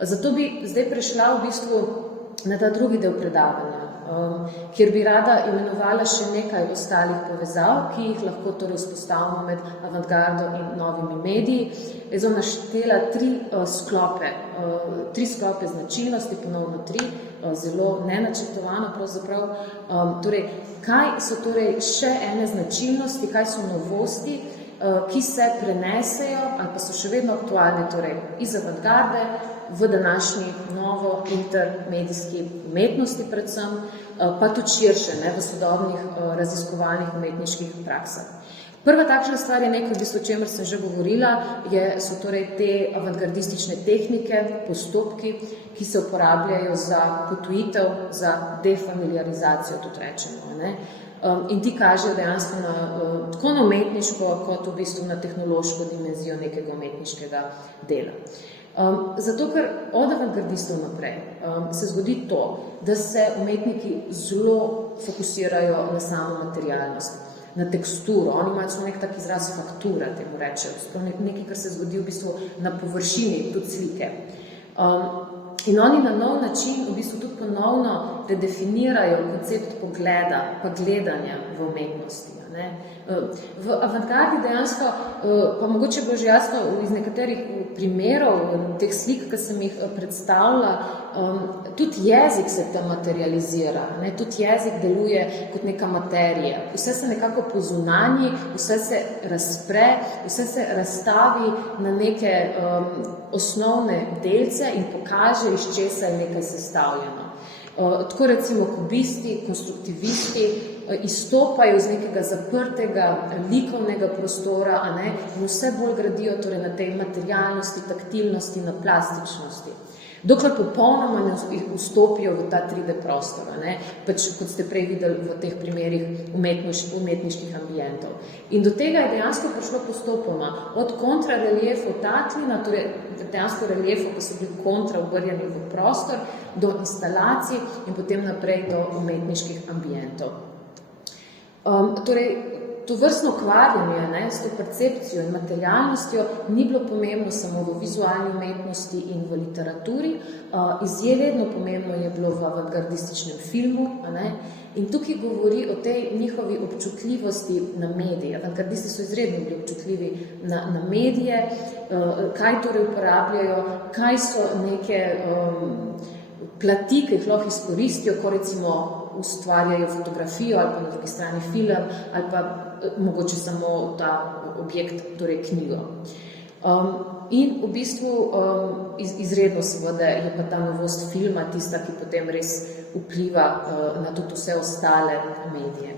Zato bi zdaj prešla v bistvu na ta drugi del predavanja, kjer bi rada imenovala še nekaj ostalih povezav, ki jih lahko torej vzpostavimo med avantgardo in novimi mediji. Jaz bom naštela tri sklope značilnosti, ponovno tri, zelo nenačrtovano pravzaprav. Torej, kaj so torej še ene značilnosti, kaj so novosti, ki se prenesejo ali pa so še vedno aktualne, torej iz avantgarde v današnji novo intermedijski umetnosti predvsem, pa tudi širše, v sodobnih raziskovalnih umetniških praksah. Prva takšna stvar je nekaj, o čemer sem že govorila, so torej te avantgardistične tehnike, postopki, ki se uporabljajo za potujitev, za defamiliarizacijo, tudi rečemo. In ti kažejo dejansko tako na umetniško, kot v bistvu na tehnološko dimenzijo nekega umetniškega dela. Zato, ker od avantgardistov naprej se zgodi to, da se umetniki zelo fokusirajo na samo materialnost, na teksturo. Oni imajo celo nek tak izraz faktura, temu rečejo, nekaj, kar se zgodi v bistvu na površini tudi slike. In oni na nov način v bistvu tudi ponovno redefinirajo koncept pogleda, pa gledanja v umetnosti. V avantgardi dejansko, pa mogoče bo že jasno iz nekaterih primerov teh slik, ki sem jih predstavila, tudi jezik se tam materializira, tudi jezik deluje kot neka materija. Vse se nekako pozunanji, vse se razpre, vse se razstavi na neke osnovne delce in pokaže, iz česa je nekaj sestavljeno. Tako recimo kubisti, konstruktivisti izstopajo iz nekega zaprtega likovnega prostora, in vse bolj gradijo torej na tej materialnosti, taktilnosti, na plastičnosti. Dokler popolnoma ne vstopijo v ta 3D prostor, pač kot ste prej videli v teh primerih umetniških ambientov. In do tega je dejansko prišlo postopoma od kontrareliefov tatlina, torej dejansko reliefov, ki so bili kontraobrjeni v prostor, do instalacij in potem naprej do umetniških ambientov. Torej, to vrstno ukvarjanje s to percepcijo in materialnostjo ni bilo pomembno samo v vizualni umetnosti in v literaturi, izredno pomembno je bilo v avantgardističnem filmu, in tukaj govori o tej njihovi občutljivosti na medije. Avantgardisti so izredno bili občutljivi na medije, kaj torej uporabljajo, kaj so neke plati, ki jih lahko izkoristijo, ko recimo ustvarjajo fotografijo ali pa na drugi strani film ali pa mogoče samo ta objekt, torej knjigo. In v bistvu izredno seveda je pa ta novost filma tista, ki potem res vpliva na tudi vse ostale medije.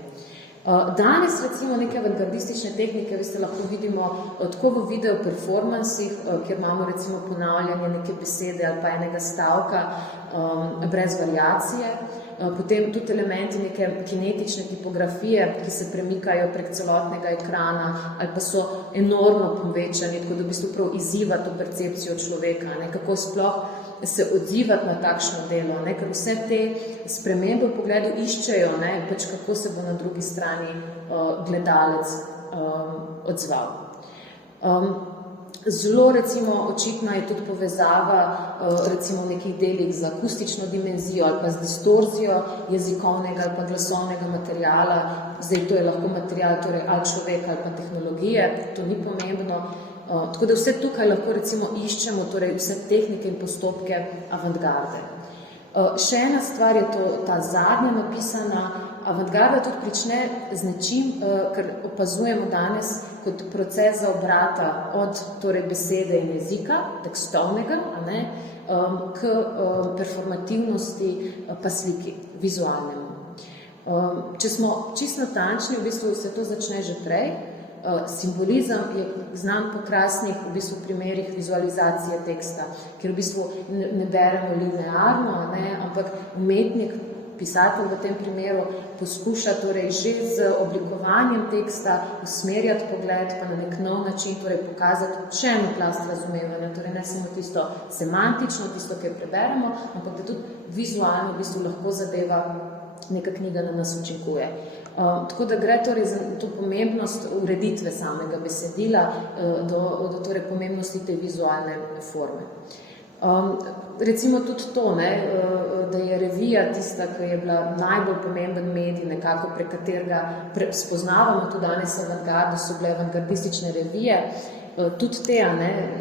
Danes recimo neke avantgardistične tehnike, veste, lahko vidimo tako v video performansih, kjer imamo recimo ponavljanje neke besede ali pa enega stavka brez variacije, potem tudi elementi neke kinetične tipografije, ki se premikajo prek celotnega ekrana ali pa so enormno povečani, tako da v bistvu prav izziva to percepcijo človeka, kako sploh se odzivati na takšno delo, ker vse te spremembe v pogledu iščejo, pač kako se bo na drugi strani gledalec odzval. Zelo recimo očitna je tudi povezava recimo v nekih delih z akustično dimenzijo ali pa z distorzijo jezikovnega ali pa glasovnega materiala. Zdaj to je lahko material torej ali človeka ali pa tehnologije, to ni pomembno. Tako da vse tukaj lahko recimo iščemo torej vse tehnike in postopke avantgarde. Še ena stvar je ta zadnja napisana. Avantgarda tudi prične z nečim, kar opazujemo danes kot proces zaobrata od torej besede in jezika, tekstovnega, k performativnosti pa sliki, vizualnemu. Če smo čisto natančni, v bistvu se to začne že prej, Simbolizem je znan po krasnih v bistvu primerih vizualizacije teksta, kjer v bistvu ne beremo linearno, ampak umetnik, pisatelj v tem primeru, poskuša torej že z oblikovanjem teksta usmerjati pogled, pa na nek nov način torej pokazati še eno plast razumevanja, torej ne samo tisto semantično, tisto, kar preberemo, ampak da tudi vizualno v bistvu lahko zadeva neka knjiga na nas učinkuje. Tako da gre torej za to pomembnost ureditve samega besedila do torej pomembnosti te vizualne forme. Recimo tudi to, da je revija tista, ki je bila najbolj pomemben medij, nekako prek katerega spoznavamo tudi danes avantgardo, so bile avantgardistične revije, tudi te,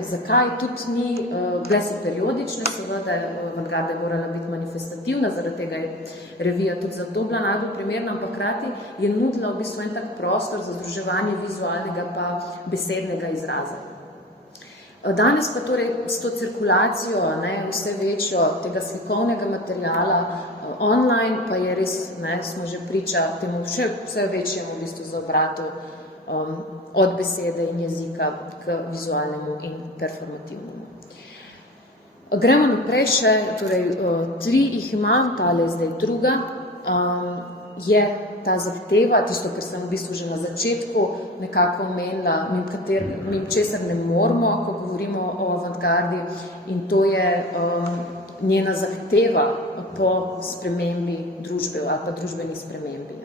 zakaj tudi ni, bile so periodične, seveda avantgarda je morala biti manifestativna, zaradi tega je revija tudi zato bila najbolj primerna, ampak hkrati je nudila v bistvu en tak prostor za združevanje vizualnega pa besednega izraza. Danes pa torej s to cirkulacijo, vse večjo tega slikovnega materiala online, pa je res, smo že priča temu še vse večjemu v bistvu zaobratu od besede in jezika k vizualnemu in performativnemu. Gremo naprej še, torej 3 jih imam, tale je zdaj druga, je ta zahteva, tisto, kar sem v bistvu že na začetku nekako omenila, mi česar ne moramo, ko govorimo o avantgardi, in to je njena zahteva po spremembi družbe ali pa družbeni spremembi.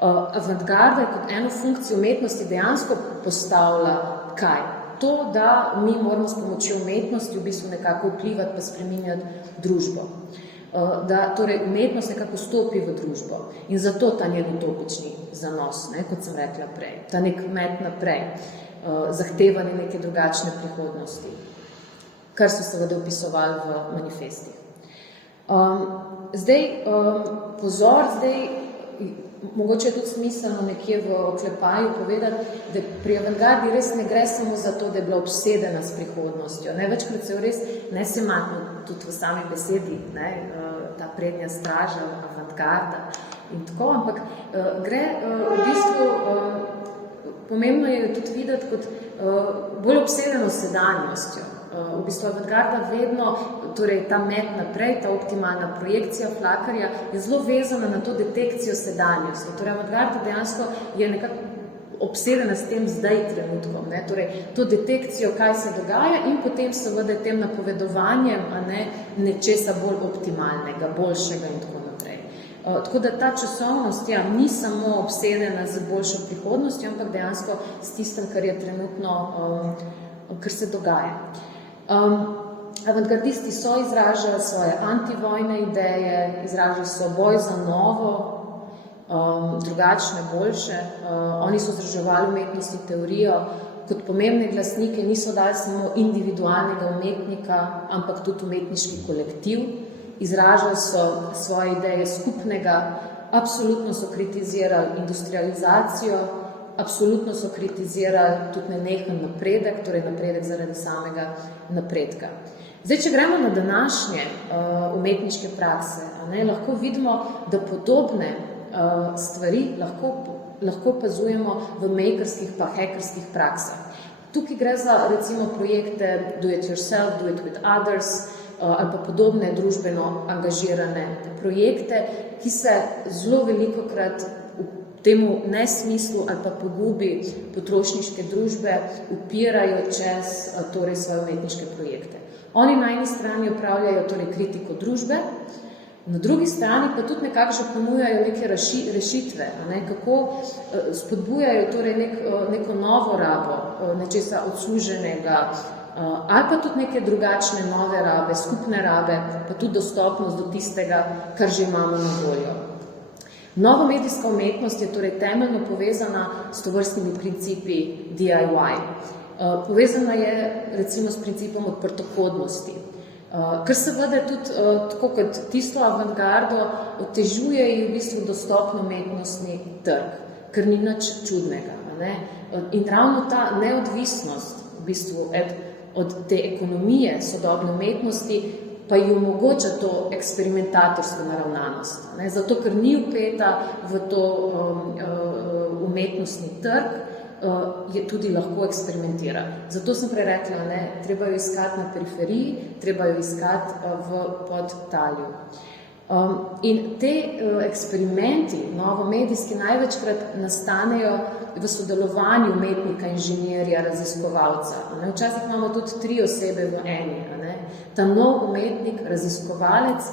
Avantgarda je kot eno funkcijo umetnosti dejansko postavlja kaj? To, da mi moramo s pomočjo umetnosti v bistvu nekako vplivati pa spreminjati družbo. Da torej umetnost nekako stopi v družbo in zato ta njen utopični zanos, kot sem rekla prej, ta nek met naprej, zahtevanje neke drugačne prihodnosti, kar so seveda opisovali v manifestih. Pozor, mogoče je tudi smiselno nekje v oklepaju povedati, da pri avantgardi res ne gre samo za to, da je bila obsedena s prihodnostjo. Večkrat se jo res nesematno tudi v sami besedi, ta prednja straža, avantgarda in tako, ampak gre v bistvu, pomembno je tudi videti kot bolj obsedeno sedanjostjo. V bistvu avantgarda vedno, torej ta met naprej, ta optimalna projekcija Flakarja je zelo vezana na to detekcijo sedanjosti. Torej avantgarda dejansko je nekako obsedena s tem zdaj trenutkom, torej to detekcijo, kaj se dogaja in potem seveda tem napovedovanjem nečesa bolj optimalnega, boljšega in tako naprej. Tako da ta časovnost ni samo obsedena z boljšo prihodnostjo, ampak dejansko s tistem, kar je trenutno, kar se dogaja. Avantgardisti so izražali svoje antivojne ideje, izražali so boj za novo, drugačne, boljše. Oni so združevali umetnosti teorijo, kot pomembne glasnike niso dali samo individualnega umetnika, ampak tudi umetniški kolektiv. Izražali so svoje ideje skupnega, absolutno so kritizirali industrializacijo, absolutno so kritizirali tudi nenehen napredek, torej napredek zaradi samega napredka. Zdaj, če gremo na današnje umetniške prakse, lahko vidimo, da podobne stvari lahko opazujemo v makerskih pa hackerskih praksah. Tukaj gre za recimo projekte do it yourself, do it with others ali pa podobne družbeno angažirane projekte, ki se zelo velikokrat temu nesmislu ali pa pogubi potrošniške družbe upirajo čez torej svoje umetniške projekte. Oni na eni strani opravljajo torej kritiko družbe, na drugi strani pa tudi nekako že ponujajo neke rešitve, kako spodbujajo torej neko novo rabo, nečesa odsluženega, ali pa tudi neke drugačne nove rabe, skupne rabe, pa tudi dostopnost do tistega, kar že imamo na voljo. Novomedijska umetnost je torej temeljno povezana s tovrstnimi principi DIY. Povezana je recimo s principom odprtokodnosti, kar seveda tudi, tako kot tisto avantgardo, otežuje v bistvu dostopno umetnostni trg, kar ni nič čudnega. In ravno ta neodvisnost v bistvu od te ekonomije sodobne umetnosti pa ji omogoča to eksperimentatorsko naravnanost. Zato, ker ni vpeta v to umetnostni trg, tudi lahko eksperimentira. Zato sem prej rekla, treba jo iskati na periferiji, treba jo iskati v podtalju. In te eksperimenti novomedijski največkrat nastanejo v sodelovanju umetnika, inženirja, raziskovalca. Včasih imamo tudi 3 osebe v eni. Ta nov umetnik, raziskovalec,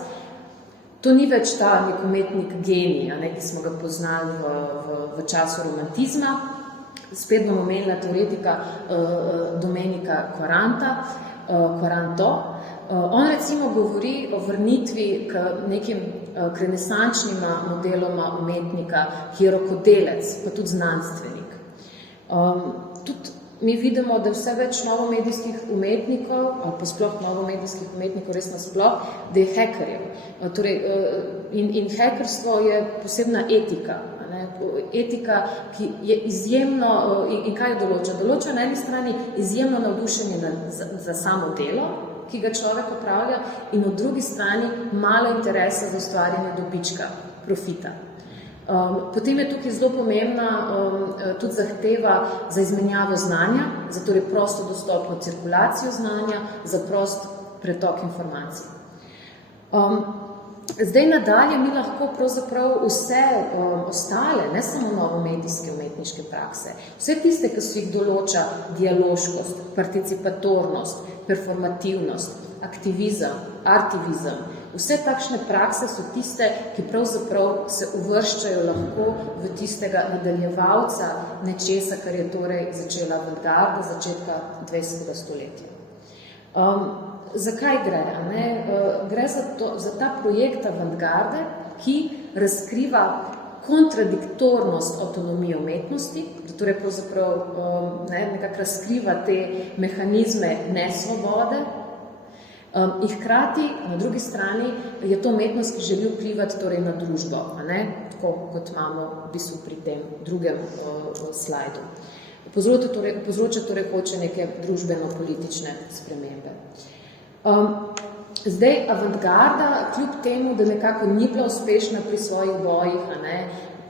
to ni več ta nek umetnik genij, ki smo ga poznali v času romantizma. Spet bom omenila teoretika Domenica Quaranto. On recimo govori o vrnitvi k nekim renesančnima modeloma umetnika, ki je rokodelec, pa tudi znanstvenik. Tudi mi vidimo, da vse več novomedijskih umetnikov, ali pa sploh novomedijskih umetnikov, res nasploh, da je hekerjev. Torej, in hekerstvo je posebna etika. Etika, ki je izjemno, in kaj določa? Določa na eni strani izjemno navdušenje za samo delo, ki ga človek opravlja, in od drugi strani malo interesa za ustvarjanje dobička, profita. Potem je tukaj zelo pomembna tudi zahteva za izmenjavo znanja, za torej prosto dostopno cirkulacijo znanja, za prost pretok informacij. Zdaj nadalje mi lahko pravzaprav vse ostale, ne samo novomedijske umetniške prakse, vse tiste, ki so jih določa dialoškost, participatornost, performativnost, aktivizem, artivizem, vse takšne prakse so tiste, ki pravzaprav se uvrščajo lahko v tistega nadaljevalca nečesa, kar je torej začela avantgarda začetka 20. stoletja. Zakaj gre? Gre za ta projekt avantgarde, ki razkriva kontradiktornost avtonomije umetnosti, da torej pravzaprav nekako razkriva te mehanizme nesvobode, in hkrati, na drugi strani, je to umetnost, ki želi vplivati torej na družbo, tako kot imamo v bistvu pri tem drugem slajdu. Povzroča torej hoče neke družbeno-politične spremembe. Zdaj, avantgarda, kljub temu, da nekako ni bila uspešna pri svojih bojih,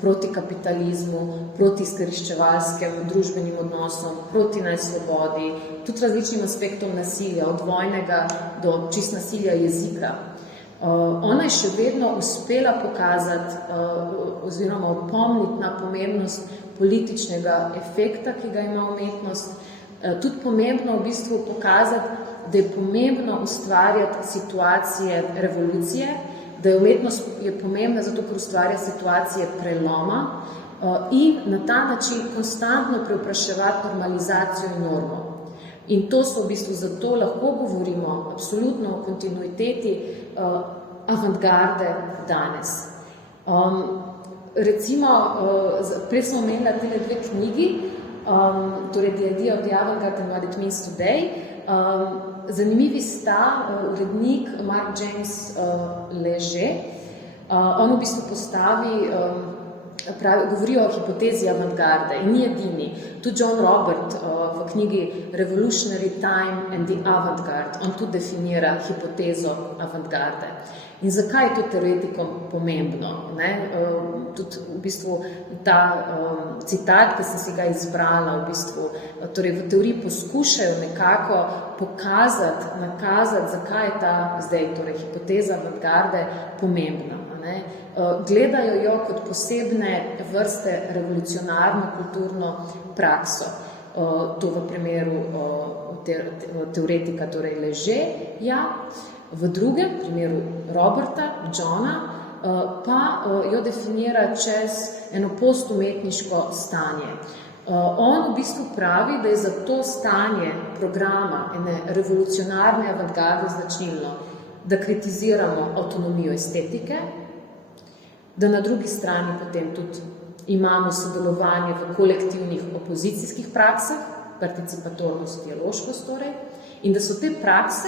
proti kapitalizmu, proti izkoriščevalskim družbenim odnosom, proti nesvobodi, tudi različnim aspektom nasilja, od vojnega do čist nasilja jezika. Ona je še vedno uspela pokazati oziroma opomniti na pomembnost političnega efekta, ki ga ima umetnost, tudi pomembno v bistvu pokazati, da je pomembno ustvarjati situacije revolucije, da je umetnost pomembna zato, ker ustvarja situacije preloma in na ta način konstantno preopraševati normalizacijo in normo. In to so v bistvu zato lahko govorimo absolutno o kontinuiteti avantgarde danes. Recimo, prej smo omenila tele 2 knjigi, torej The Idea of the Avant-Garde and What It Means Today. Zanimivi sta urednik Mark James Leger. On v bistvu govori o hipotezi avantgarde in ni edini. Tudi John Robert v knjigi Revolutionary Time and the Avant-Garde, on tudi definira hipotezo avantgarde. In zakaj je to teoretikom pomembno? Tudi v bistvu ta citat, ki sem si ga izbrala, v bistvu, torej v teoriji poskušajo nekako nakazati, zakaj je ta zdaj, torej hipoteza avantgarde pomembna. Gledajo jo kot posebne vrste revolucionarno kulturno prakso. To v primeru teoretika, torej Leger, v drugem primeru Roberta, Johna, pa jo definira čez eno postumetniško stanje. On v bistvu pravi, da je za to stanje programa ene revolucionarne avantgarde značilno, da kritiziramo avtonomijo estetike, da na drugi strani potem tudi imamo sodelovanje v kolektivnih opozicijskih praksah, participatornost, dialoškost torej, in da so te prakse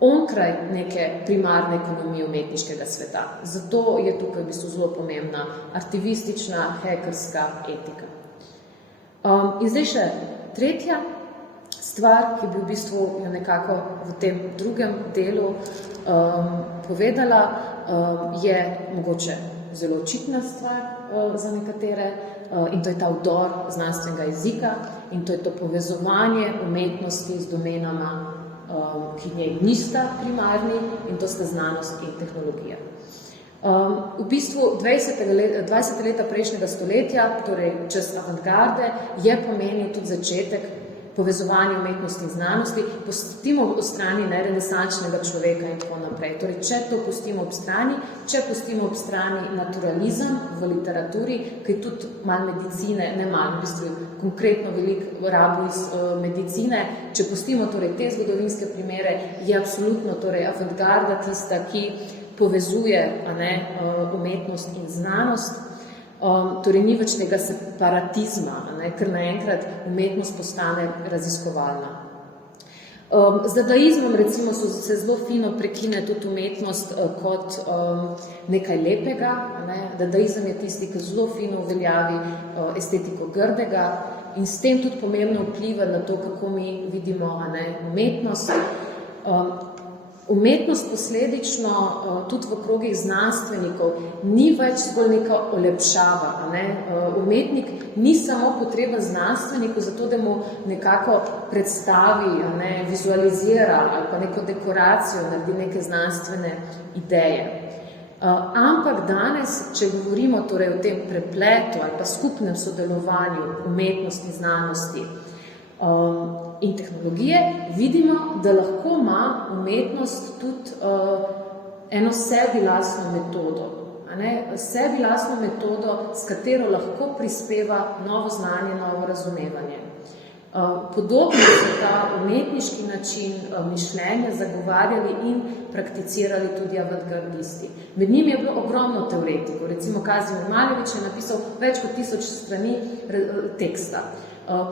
onkraj neke primarne ekonomije umetniškega sveta. Zato je tukaj v bistvu zelo pomembna aktivistična, hekerska etika. In zdaj še tretja stvar, ki bi v bistvu nekako v tem drugem delu povedala, je mogoče zelo očitna stvar za nekatere, in to je ta vdor znanstvenega jezika in to je to povezovanje umetnosti z domenama, ki njej nista primarni, in to sta znanost in tehnologija. V bistvu 20. leta prejšnjega stoletja, torej čas avantgarde, je pomenil tudi začetek povezovanja umetnosti in znanosti, pustimo ob strani renesančnega človeka in tako naprej. Torej, če to pustimo ob strani, če pustimo ob strani naturalizem v literaturi, ki tudi malo medicine, ne malo, v bistvu konkretno veliko rabo iz medicine, če pustimo torej te zgodovinske primere, je absolutno torej avantgarda tista, ki povezuje umetnost in znanost. Torej ni več tega separatizma, ker naenkrat umetnost postane raziskovalna. Z dadaizmom recimo se zelo fino prekine tudi umetnost kot nekaj lepega. Dadaizem je tisti, ki zelo fino uveljavi estetiko grdega in s tem tudi pomembno vpliva na to, kako mi vidimo umetnost. Umetnost posledično tudi v krogih znanstvenikov ni več zgolj neka olepšava. Umetnik ni samo potreben znanstveniku zato, da mu nekako predstavi, vizualizira ali pa neko dekoracijo, naredi neke znanstvene ideje. Ampak danes, če govorimo torej o tem prepletu ali pa skupnem sodelovanju umetnosti, znanosti in tehnologije, vidimo, da lahko ima umetnost tudi eno sebi lastno metodo. Sebi lastno metodo, s katero lahko prispeva novo znanje, novo razumevanje. Podobno so ta umetniški način mišljenja zagovarjali in prakticirali tudi avantgardisti. Med njimi je bilo ogromno teoretikov, recimo Kazimir Malevič je napisal več kot 1000 strani teksta.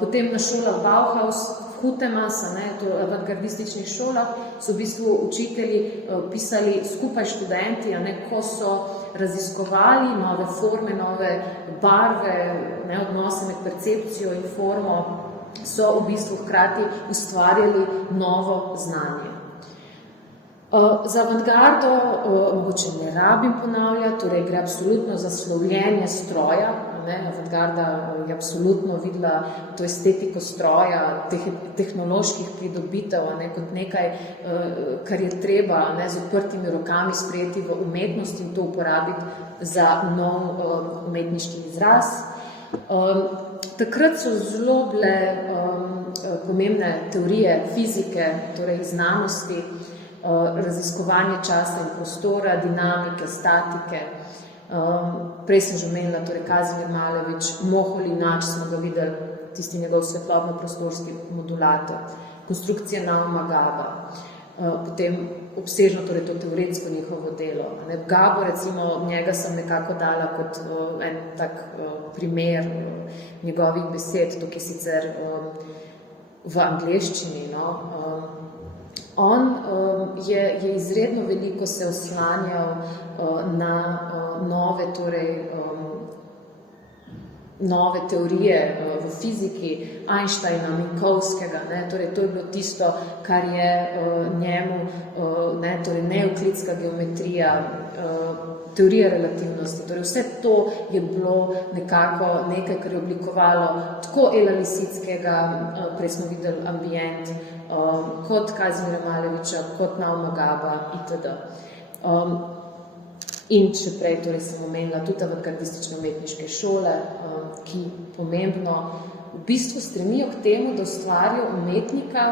Potem na šolah Bauhaus, Hutemas, v avantgardističnih šolah, so v bistvu učitelji pisali skupaj študenti, ko so raziskovali nove forme, nove barve, odnose med percepcijo in formo, so v bistvu hkrati ustvarjali novo znanje. Za avantgardo mogoče ne rabim ponavljati, torej gre absolutno za slovljenje stroja. Avantgarda je absolutno videla to estetiko stroja, tehnoloških pridobitev, kot nekaj, kar je treba z odprtimi rokami sprejeti v umetnost in to uporabiti za nov umetniški izraz. Takrat so zelo bile pomembne teorije fizike, torej znanosti, raziskovanje časa in prostora, dinamike, statike. Prej sem že omenila, torej Kazimir Malevič, Moholy-Nagy smo ga videli, tisti njegov svetlobno-prostorski modulator, konstrukcija Nauma Gaba, potem obsežno torej to teoretsko njihovo delo. Gabo, recimo, njega sem nekako dala kot en tak primer njegovih besed, tukaj sicer v angleščini. On je izredno veliko se oslanjal na nove teorije v fiziki, Einsteina, Minkowskega, torej to je bilo tisto, kar je njemu, torej neeuklidska geometrija, teorija relativnosti, torej vse to je bilo nekako nekaj, kar je oblikovalo tako Ela Lisickega, prej smo videli ambient, kot Kazimira Maleviča, kot Nauma Gaba itd. In še prej, torej sem omenila tudi avantgardistične umetniške šole, ki pomembno v bistvu stremijo k temu, da ustvarijo umetnika,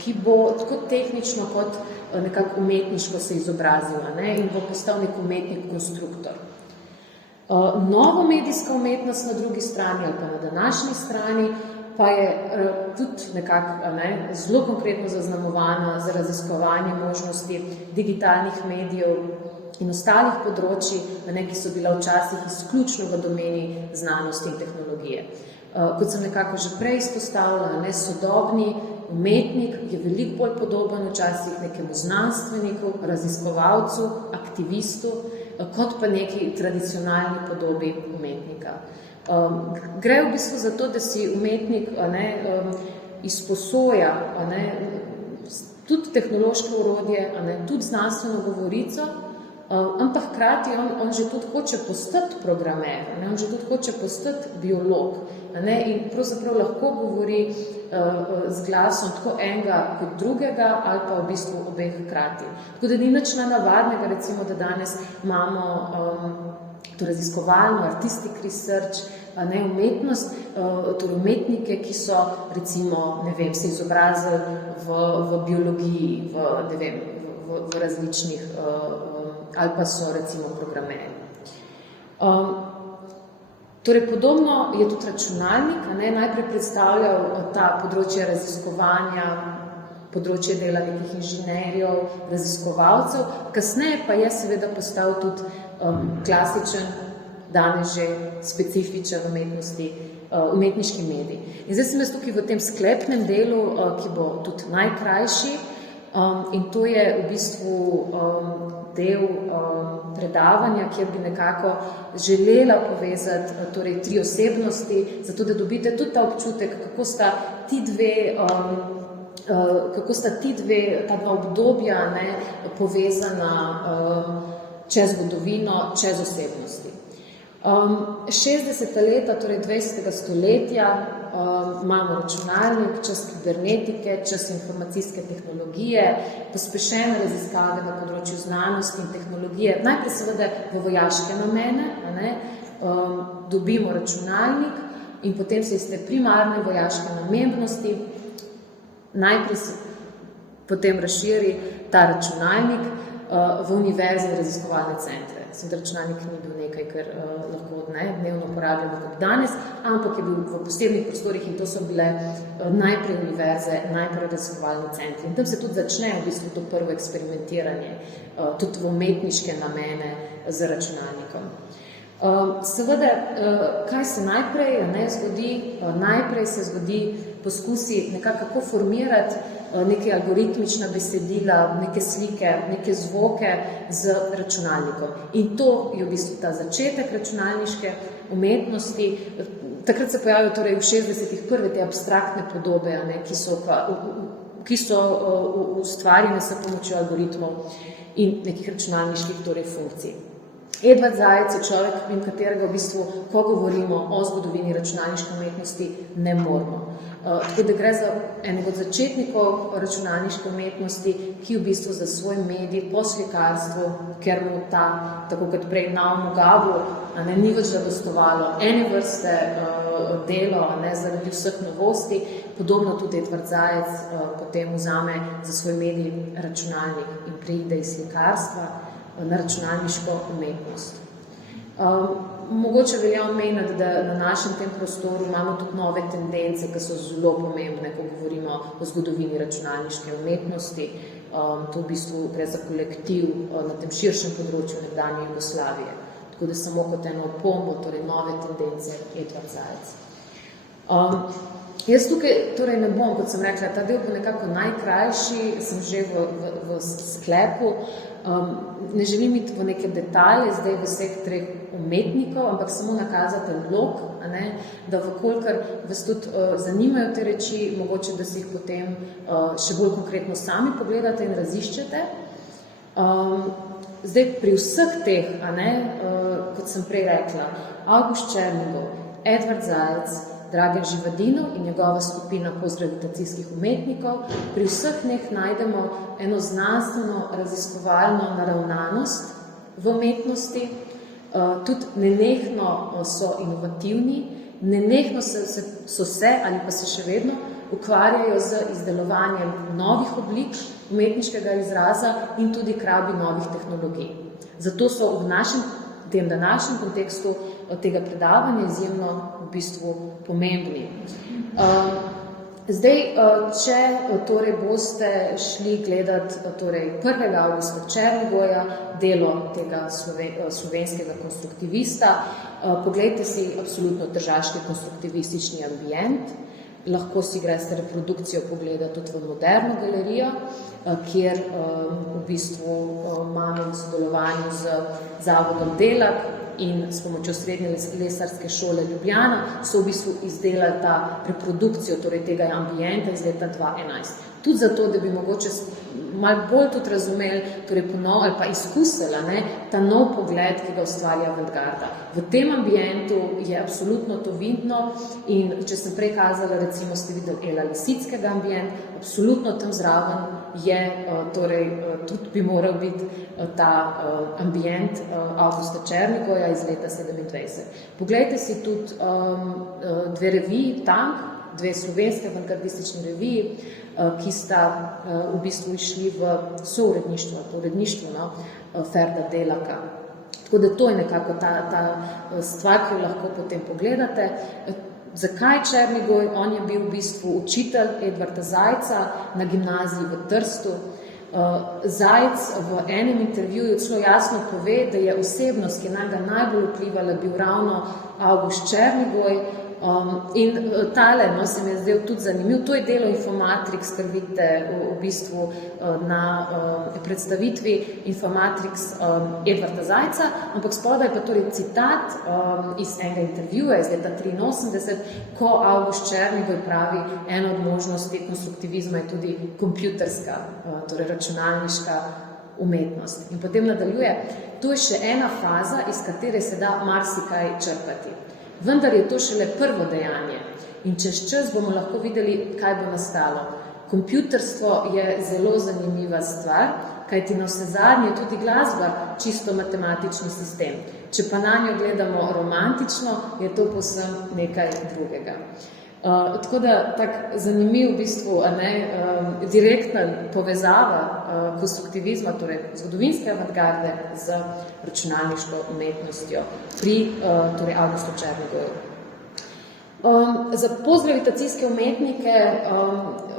ki bo tako tehnično kot nekako umetniško se izobrazila in bo postal nek umetnik-konstruktor. Novo medijska umetnost na drugi strani ali pa na današnji strani pa je tudi nekako zelo konkretno zaznamovana za raziskovanje možnosti digitalnih medijev in ostalih področji, ki so bila včasih izključno v domeni znanosti in tehnologije. Kot sem nekako že prej izpostavila, sodobni umetnik je veliko bolj podoben včasih nekemu znanstveniku, raziskovalcu, aktivistu, kot pa neki tradicionalni podobi umetnika. Gre v bistvu za to, da si umetnik izposoja tudi tehnološko orodje, tudi znanstveno govorico, ampak hkrati on že tudi hoče postati programer, on že tudi hoče postati biolog, in pravzaprav lahko govori z glasom tako enega kot drugega ali pa v bistvu obeh hkrati. Tako da ni nič nenavadnega, recimo, da danes imamo to raziskovalno, artistic research, umetnost, torej umetnike, ki so recimo, se izobrazili v biologiji, v različnih, ali pa so recimo programeri. Torej, podobno je tudi računalnik, najprej predstavljal ta področje raziskovanja, področje dela nekih inženirjev, raziskovalcev, kasneje pa je seveda postal tudi klasičen, danes že specifičen umetniški medij. In zdaj sem jaz tukaj v tem sklepnem delu, ki bo tudi najkrajši, in to je v bistvu del predavanja, kjer bi nekako želela povezati torej 3 osebnosti, zato da dobite tudi ta občutek, kako sta ta dva obdobja povezana čez zgodovino, čez osebnosti. 60. leta, torej 20. stoletja, imamo računalnik, čas kibernetike, čas informacijske tehnologije, pospešene raziskave na področju znanosti in tehnologije, najprej seveda v vojaške namene, dobimo računalnik in potem se iz te primarne vojaške namembnosti najprej se potem razširi ta računalnik v univerzne raziskovalne centre. Seveda računalnik ni bil nekaj, kar lahko dnevno uporabljamo kot danes, ampak je bil v posebnih prostorih in to so bile najprej univerze, najprej raziskovalni centri. In tam se tudi začne v bistvu to prvo eksperimentiranje, tudi v umetniške namene z računalnikom. Seveda, kaj se najprej zgodi? Najprej se zgodi poskusi nekako formirati neke algoritmična besedila, neke slike, neke zvoke z računalnikom. In to je v bistvu ta začetek računalniške umetnosti. Takrat se pojavijo torej v 60-ih prve te abstraktne podobe, ki so ustvarjene s pomočjo algoritmov in nekih računalniških torej funkcij. Edvard Zajec je človek, in katerega v bistvu, ko govorimo o zgodovini računalniške umetnosti, ne moramo. Tako da gre za enega od začetnikov računalniške umetnosti, ki v bistvu za svoj medij po slikarstvu, ker mu ta, tako kot prej Naum Gabu, ni več zadostovalo ene vrste delo, zaradi vseh novosti, podobno tudi Edvard Zajec potem vzame za svoj medij računalnik in preide iz slikarstva na računalniško umetnost. Mogoče velja omeniti, da na našem tem prostoru imamo tudi nove tendence, ki so zelo pomembne, ko govorimo o zgodovini računalniške umetnosti. To v bistvu gre za kolektiv na tem širšem področju nekdanje Jugoslavije. Tako da samo kot eno opombo, torej nove tendence, Edvard Zajec. Jaz tukaj torej ne bom, kot sem rekla, ta del bo nekako najkrajši, sem že v sklepu. Ne želim iti v neke detalje zdaj v vseh 3 umetnikov, ampak samo nakazati lok, da vkolikor vas tudi zanimajo te reči, mogoče, da si jih potem še bolj konkretno sami pogledate in raziščete. Zdaj pri vseh teh, kot sem prej rekla, Avgust Černigov, Edvard Zajec, Dragan Živadinov in njegova skupina postgravitacijskih umetnikov, pri vseh njih najdemo eno znanstveno raziskovalno naravnanost v umetnosti, tudi nenehno so inovativni, nenehno so se ali pa se še vedno ukvarjajo z izdelovanjem novih oblik umetniškega izraza in tudi k rabi novih tehnologij. Zato so v tem današnjem kontekstu tega predavanja izjemno v bistvu pomembni. Zdaj, če torej boste šli gledati torej 1. Avgusta Černigoja, delo tega slovenskega konstruktivista, poglejte si absolutno tržaški konstruktivistični ambient, lahko si greste reprodukcijo pogledati tudi v Moderno galerijo, kjer v bistvu imamo v sodelovanju z Zavodom Delak in s pomočjo Srednje lesarske šole Ljubljana so v bistvu izdelali ta reprodukcijo torej tega ambienta iz leta 2011. Tudi zato, da bi mogoče malo bolj tudi razumeli, torej ali pa izkusili ta nov pogled, ki ga ustvarja avantgarda. V tem ambientu je absolutno to vidno in če sem prej kazala, recimo ste videli Ela Lisickega ambient, absolutno tam zraven je, torej tudi bi moral biti ta ambient Avgusta Černigoja iz leta 27. Poglejte si tudi dve reviji Tank, dve slovenske avantgardistične reviji, ki sta v bistvu išli v souredništvo, Ferda Delaka. Tako da to je nekako ta stvar, ki jo lahko potem pogledate. Zakaj Černigoj? On je bil v bistvu učitelj Edvarda Zajca na gimnaziji v Trstu. Zajc v enem intervjuju celo jasno pove, da je osebnost, ki je najbolj vplivala, bil ravno Avgust Černigoj. In tale se mi je zdel tudi zanimiv. To je delo Infomatrix, kar vidite v bistvu na predstavitvi Infomatrix Edvarda Zajca, ampak spodaj pa torej citat iz enega intervjuja iz leta 83, ko Avgust Černigoj pravi, ena od možnosti konstruktivizma je tudi kompjuterska, torej računalniška umetnost. In potem nadaljuje, to je še ena faza, iz katere se da marsikaj črpati. Vendar je to šele prvo dejanje in čez čas bomo lahko videli, kaj bo nastalo. Kompjuterstvo je zelo zanimiva stvar, kajti navsezadnje tudi glasba čisto matematični sistem. Če pa nanjo gledamo romantično, je to povsem nekaj drugega. Tako da tak zanimiv v bistvu, direktna povezava konstruktivizma, torej zgodovinske avantgarde z računalniško umetnostjo pri torej Avgustu Černigoju. Za postgravitacijske umetnike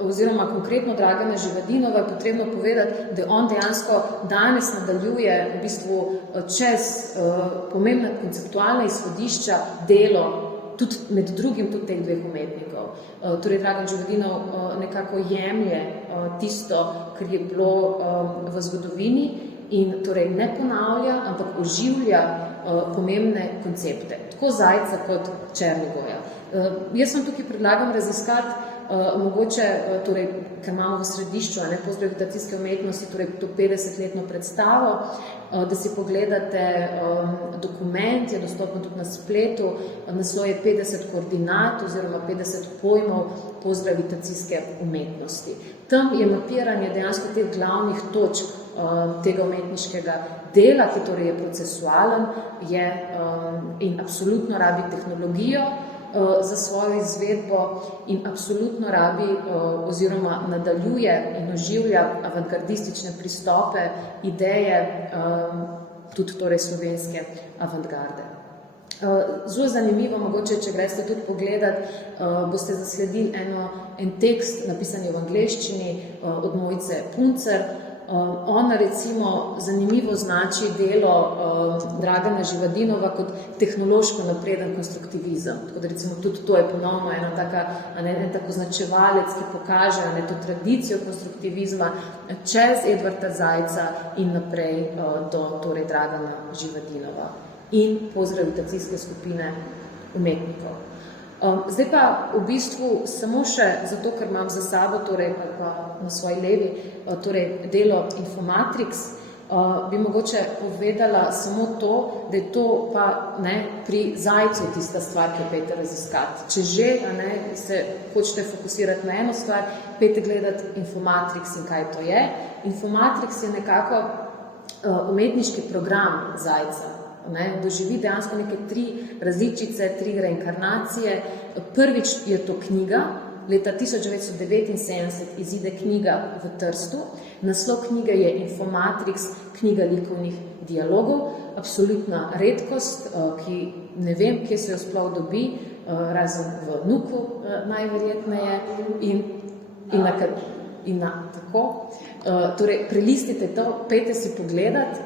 oziroma konkretno Dragana Živadinova je potrebno povedati, da on dejansko danes nadaljuje v bistvu čez pomembna konceptualna izhodišča delo tudi med drugim tudi teh dveh umetnikov. Torej, Dragan Živadinov nekako jemlje tisto, kar je bilo v zgodovini in torej ne ponavlja, ampak oživlja pomembne koncepte, tako Zajca kot Černigoja. Jaz vam tukaj predlagam raziskati mogoče, torej, ker imamo v središču postgravitacijske umetnosti, torej to 50-letno predstavo, da si pogledate dokument, je dostopen tudi na spletu, naslov je 50 koordinat oziroma 50 pojmov postgravitacijske umetnosti. Tam je mapiranje dejansko teh glavnih točk tega umetniškega dela, ki torej je procesualen, je in absolutno rabi tehnologijo za svojo izvedbo in absolutno rabi oziroma nadaljuje in oživlja avantgardistične pristope, ideje, tudi torej slovenske avantgarde. Zelo zanimivo, mogoče, če greste tudi pogledat, boste zasledili en tekst napisan v angleščini od Mojce Puncer. Ona recimo zanimivo znači delo Dragana Živadinova kot tehnološko napreden konstruktivizem. Tako da recimo tudi to je ponovno en tako značevalec, ki pokaže to tradicijo konstruktivizma čez Edvarda Zajca in naprej do torej Dragana Živadinova in postgravitacijske skupine umetnikov. Zdaj pa v bistvu samo še zato, ker imam za sabo, torej pa na svoji levi, torej delo Infomatrix, bi mogoče povedala samo to, da je to pa pri Zajcu tista stvar, ki jo pejte raziskati. Če že se hočete fokusirati na eno stvar, pejte gledati Infomatrix in kaj to je. Infomatrix je nekako umetniški program Zajca. Doživi dejansko neke 3 različice, 3 reinkarnacije. Prvič je to knjiga, leta 1979 izide knjiga v Trstu. Naslov knjige je Infomatrix, knjiga likovnih dialogov. Absolutna redkost, ki ne vem, kje se jo sploh dobi, razen v Nuku najverjetneje in tako. Torej, prelistite to, pejte si pogledati,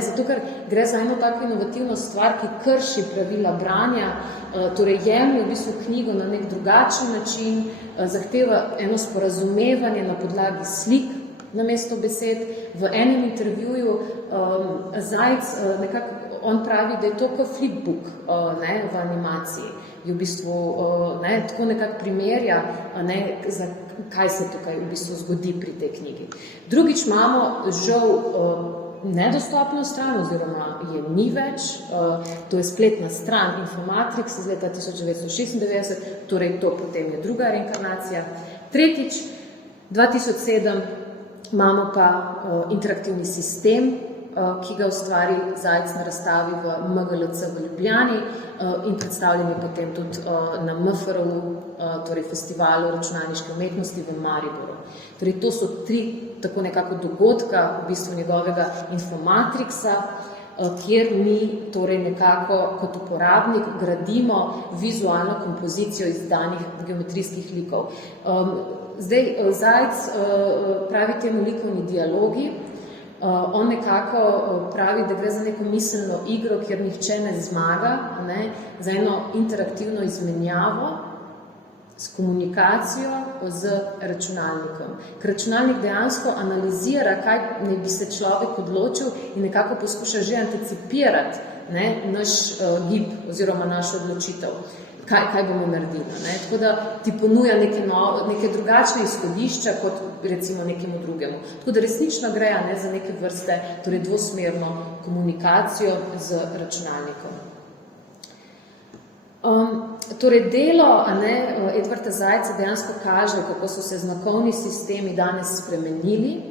zato ker gre za eno tako inovativno stvar, ki krši pravila branja, torej jemlje v bistvu knjigo na nek drugačen način, zahteva eno sporazumevanje na podlagi slik namesto besed. V enem intervjuju Zajc nekako on pravi, da je to kot flipbook v animaciji. Je v bistvu tako nekako primerja kaj se tukaj v bistvu zgodi pri tej knjigi. Drugič imamo žal nedostopno stran, oziroma je ni več, to je spletna stran Infomatrix iz leta 1996, torej to potem je druga reinkarnacija. Tretjič, 2007 imamo pa interaktivni sistem, ki ga ustvari Zajc na razstavi v MGLC v Ljubljani in predstavljen je potem tudi na MFRU, torej Festivalu računalniške umetnosti v Mariboru. Torej to so 3 tako nekako dogodka v bistvu njegovega Infomatrixa, kjer mi torej nekako kot uporabnik gradimo vizualno kompozicijo izdanih geometrijskih likov. Zdaj, Zajc pravi temu likovni dialogi. On nekako pravi, da gre za neko miselno igro, kjer nihče ne zmaga, ne, za eno interaktivno izmenjavo s komunikacijo z računalnikom. Ker računalnik dejansko analizira, kaj ne bi se človek odločil in nekako poskuša že anticipirati, ne, naš gib oziroma našo odločitev, kaj bomo naredili. Ne. Tako da ti ponuja neke drugačne izhodišča kot recimo nekemu drugemu. Tako da resnično gre za neke vrste, torej dvosmerno komunikacijo z računalnikom. Torej delo Edvarda Zajca dejansko kaže, kako so se znakovni sistemi danes spremenili,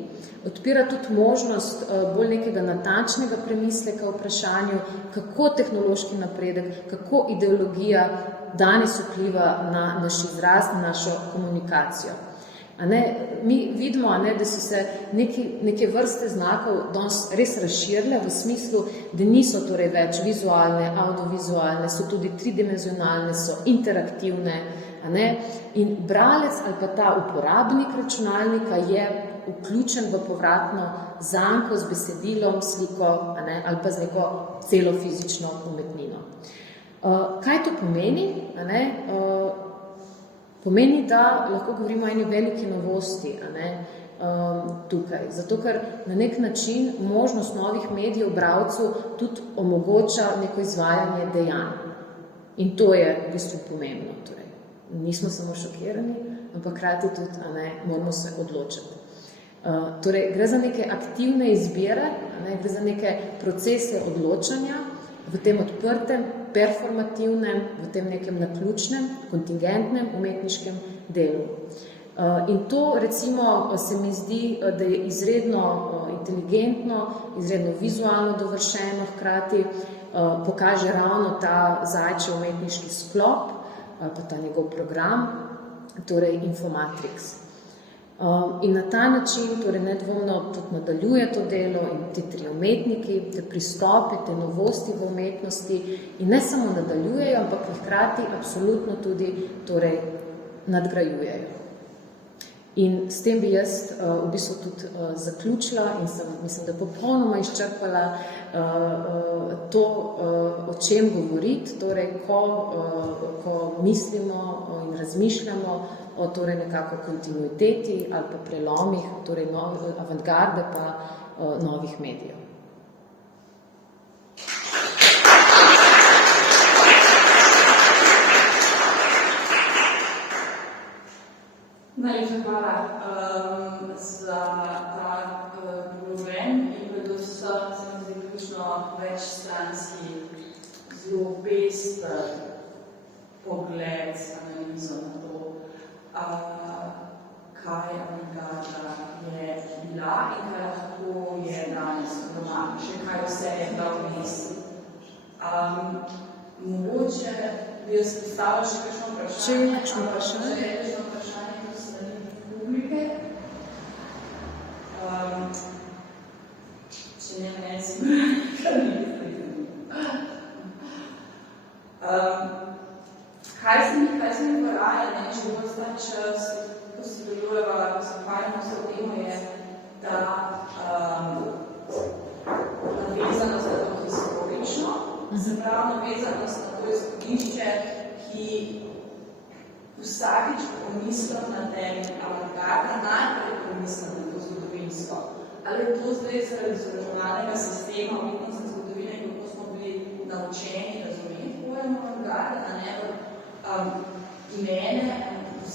odpira tudi možnost bolj nekega natančnega premisleka o vprašanju, kako tehnološki napredek, kako ideologija danes vpliva na naš izraz, na našo komunikacijo. Mi vidimo, da so se neke vrste znakov danes res razširile v smislu, da niso torej več vizualne, audiovizualne, so tudi tridimenzionalne, so interaktivne. In bralec ali pa ta uporabnik računalnika je vključen v povratno zanko z besedilom, sliko ali pa z neko celo fizično umetnino. Kaj to pomeni? Pomeni, da lahko govorimo o eni veliki novosti tukaj. Zato, ker na nek način možnost novih medijev bralcu tudi omogoča neko izvajanje dejanj. In to je v bistvu pomembno. Torej, nismo samo šokirani, ampak hkrati tudi moramo se odločiti. Torej, gre za neke aktivne izbire, gre za neke procese odločanja v tem odprtem, performativnem, v tem nekem naključnem, kontingentnem, umetniškem delu. In to recimo se mi zdi, da je izredno inteligentno, izredno vizualno dovršeno, hkrati pokaže ravno ta Zajčev umetniški sklop, pa ta njegov program, torej Infomatrix. In na ta način torej nedvomno tudi nadaljuje to delo in ti 3 umetniki, te pristope, te novosti v umetnosti in ne samo nadaljujejo, ampak hkrati absolutno tudi torej nadgrajujejo. In s tem bi jaz v bistvu tudi zaključila in sem, mislim, da popolnoma izčrpala to, o čem govoriti, torej ko mislimo in razmišljamo o torej nekako kontinuiteti ali pa prelomih, torej avantgarde pa novih medijev. Najlepša hvala za ta program in predvsem se mi zdi ključno večstranski, zelo pester pogled, analizo na to, kaj avantgarda je bila in kaj lahko je danes doma, še kaj vse je prav vmes. Mogoče bi jaz postavila še kakšno vprašanje. Če je kakšno vprašanje? Če je kakšno vprašanje do strani publike. Če ne sigurno, kaj se mi poraja, če bo sta čas, ko se delujeva, ko se hvaljamo s temo, je ta navezanost na to historično, se pravi navezanost na to izhodišče, ki vsakič pomislim na tem avantgarda, najprej pomislim na to zgodovinsko. Ali je to zdaj zaradi izobraževalnega sistema, umetnostne zgodovine, kako smo bili naučeni razumeti pojem avantgarda, mene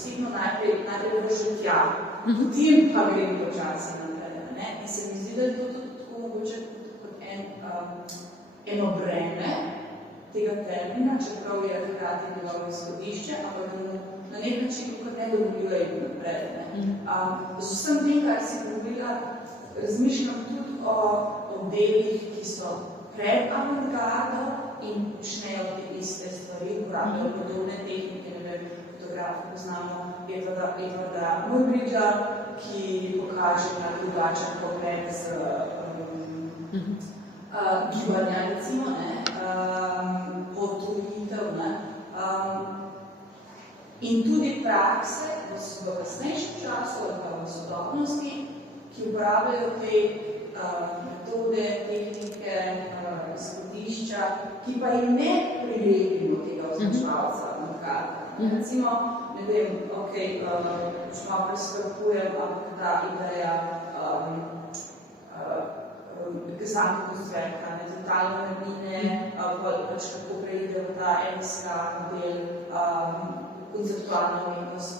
progresivno najprej vržem tja, potem pa grem počasi naprej. Ne? In se mi zdi, da je to tudi tako mogoče kot eno breme tega termina, čeprav je hkrati njegovo izhodišče, ampak na nek način kot ne dovoljuje in naprej. Z vsem tem, kar si govorila, razmišljam tudi o delih, ki so pred avantgardo in počnejo te iste stvari, uporabljajo podobne tehnike, ne vem, fotografi poznamo Edvarda Muybridgea, ki pokaže na drugačen pogled z gibanja, recimo, potujitev, in tudi prakse v kasnejšem času ali pa v sodobnosti, ki uporabljajo te metode, tehnike, izhodišča, ki pa jim ne prilepimo tega označevalca avantgarde. Recimo, ne vem, še malo preskrapujem, ampak ta ideja example sveta, totalne mine, pač kako preide v ta NSK model, konceptualna umetnost.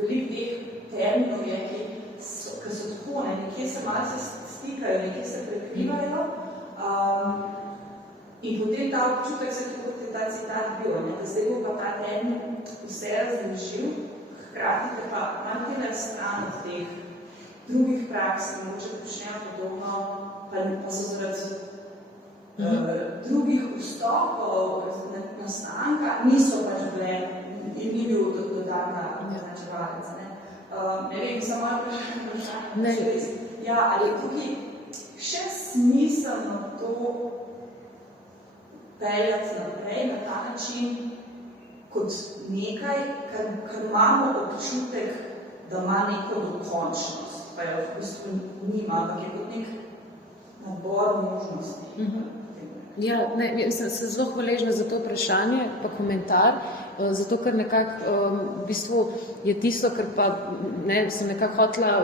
Veliko teh terminov je, ki so tako, nekje se malce stikajo, nekje se prekrivajo, in potem ta občutek se tudi ta citat bil, da zdaj bo pa ta termin vse razložil, hkrati pa malo na stran od teh drugih praks, ki mogoče počnejo podobno, pa so zaradi drugih vstopov nastanka, niso pač bile in ni bil dodatna označevalec. Ne vem, samo vprašanje. Ja, ali je tukaj še smiselno to peljati naprej na ta način kot nekaj, kar imamo občutek, da ima neko dokončnost, pa jo v bistvu nima, ampak je kot nek nabor možnosti. Ja, sem zelo hvaležna za to vprašanje, pa komentar, zato ker nekako v bistvu je tisto, kar pa sem nekako hotela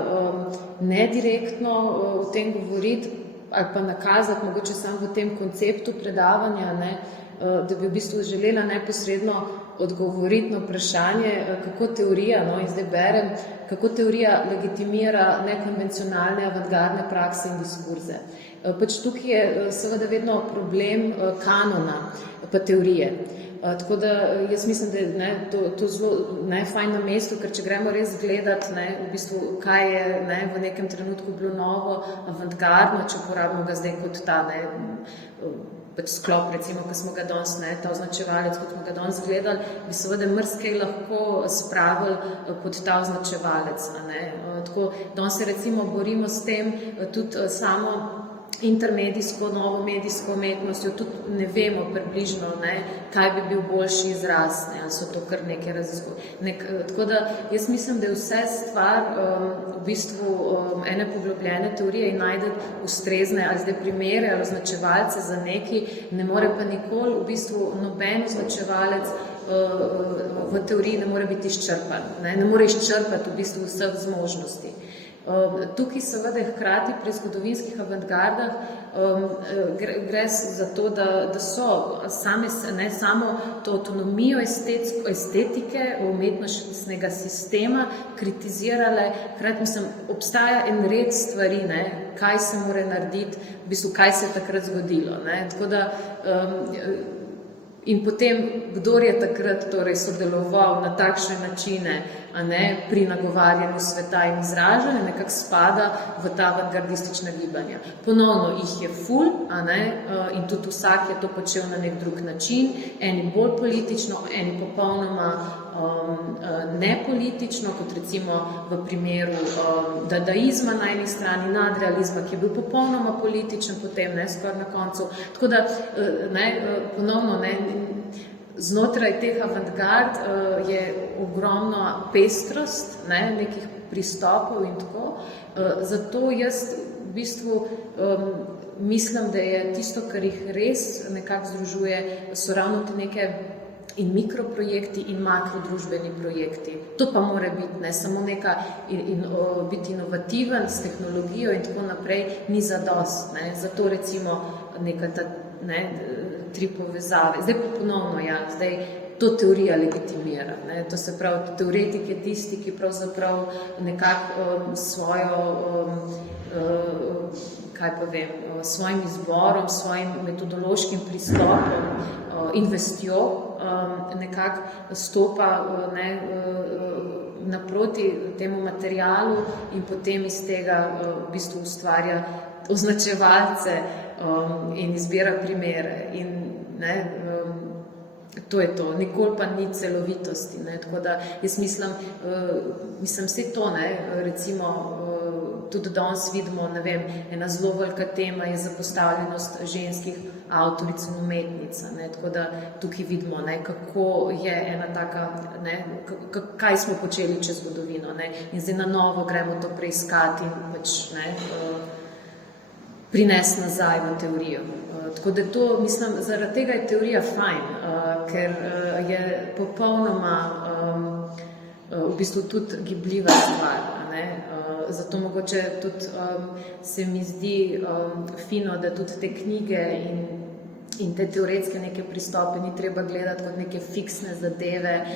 nedirektno o tem govoriti ali pa nakazati, mogoče samo v tem konceptu predavanja, da bi v bistvu želela neposredno odgovoriti na vprašanje, kako teorija, in zdaj berem, kako teorija legitimira nekonvencionalne avantgardne prakse in diskurze. Pač tukaj je seveda vedno problem kanona pa teorije. Tako da jaz mislim, da je to zelo fajn na mestu, ker če gremo res gledati, v bistvu, kaj je v nekem trenutku bilo novo, avantgardno, če uporabimo ga zdaj kot ta sklop, recimo, ko smo ga danes, ta označevalec, kot smo ga danes gledali, bi seveda marsikaj lahko spravili pod ta označevalec. Tako, danes se recimo borimo s tem tudi samo intermedijsko, novo medijsko umetnostjo, tudi ne vemo približno, kaj bi bil boljši izraz, ali so to kar neke raziskave. Tako da jaz mislim, da je vse stvar v bistvu ene poglobljene teorije in najti ustrezne ali zdaj primere ali označevalce za neki, ne more pa nikoli v bistvu noben označevalec v teoriji ne more biti izčrpan, ne more izčrpati v bistvu vseh zmožnosti. Tukaj seveda hkrati pri zgodovinskih avantgardah gre za to, da so samo to avtonomijo estetike umetnostnega sistema kritizirale, hkrati mislim, obstaja en red stvari, kaj se mora narediti, v bistvu kaj se je takrat zgodilo. Tako da in potem, kdor je takrat torej sodeloval na takšne načine pri nagovarjanju sveta in izražanju, nekako spada v ta avantgardistična gibanja. Ponovno jih je ful, in tudi vsak je to počel na nek drug način, eni bolj politično, eni popolnoma nepolitično, kot recimo v primeru dadaizma na eni strani, nadrealizma, ki je bil popolnoma političen, potem skoraj na koncu. Tako da, ponovno, znotraj teh avantgard je ogromna pestrost nekih pristopov in tako. Zato jaz v bistvu mislim, da je tisto, kar jih res nekako združuje, so ravno te neke in mikroprojekti in makrodružbeni projekti. To pa mora biti, samo neka biti inovativen s tehnologijo in tako naprej, ni zadost. Zato recimo neka ta tri povezave. Zdaj pa ponovno, zdaj to teorija legitimira. Ne. To se pravi, teoretik je tisti, ki pravzaprav nekako svojo, kaj pa vem, svojim izborom, svojim metodološkim pristopom in vestjo nekako stopa naproti temu materialu in potem iz tega v bistvu ustvarja označevalce in izbira primere. In to je to. Nikoli pa ni celovitosti. Tako da jaz mislim vse to, recimo tudi danes vidimo, ne vem, ena zelo velika tema je zapostavljenost ženskih avtoric in umetnic. Tako da tukaj vidimo, kako je ena taka, kaj smo počeli čez zgodovino. In zdaj na novo gremo to preiskati in pač prinesti nazaj v teorijo. Tako da to, mislim, zaradi tega je teorija fajn, ker je popolnoma v bistvu tudi gibljiva stvar. Zato mogoče tudi se mi zdi fino, da tudi te knjige in te teoretske neke pristope ni treba gledati kot neke fiksne zadeve,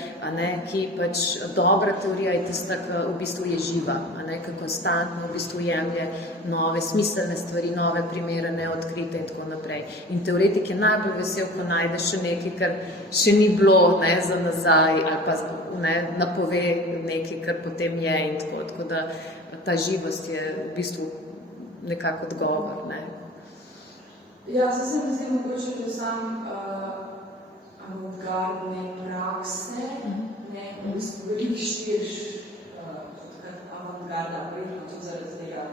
ki pač dobra teorija je tista, ki v bistvu je živa, ki konstantno v bistvu jemlje nove smiselne stvari, nove primere, neodkrite in tako naprej. In teoretik je najbolj vesel, ko najde še nekaj, kar še ni bilo za nazaj ali pa napove nekaj, kar potem je in tako. Tako da ta živost je v bistvu nekako odgovor. Ja, zdaj se mi zdi mogoče, da sam avantgardne prakse, v bistvu veliko širiš avantgarda, verjetno tudi zaradi tega,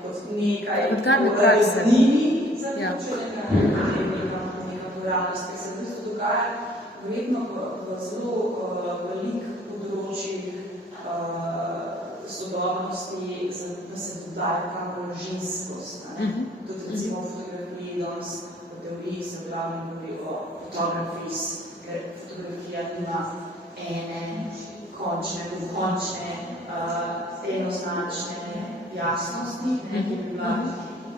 kot nekaj zanimi za počenega, neka pluralnost, ker se v bistvu dogaja verjetno v zelo veliko področjih sodobnosti, da se dodaja kakor ženskost. Tudi recimo v fotografiji danes, v teoriji se glavno govori o fotografis, ker fotografija ima ene končne, enoznačne jasnosti, ki bi bila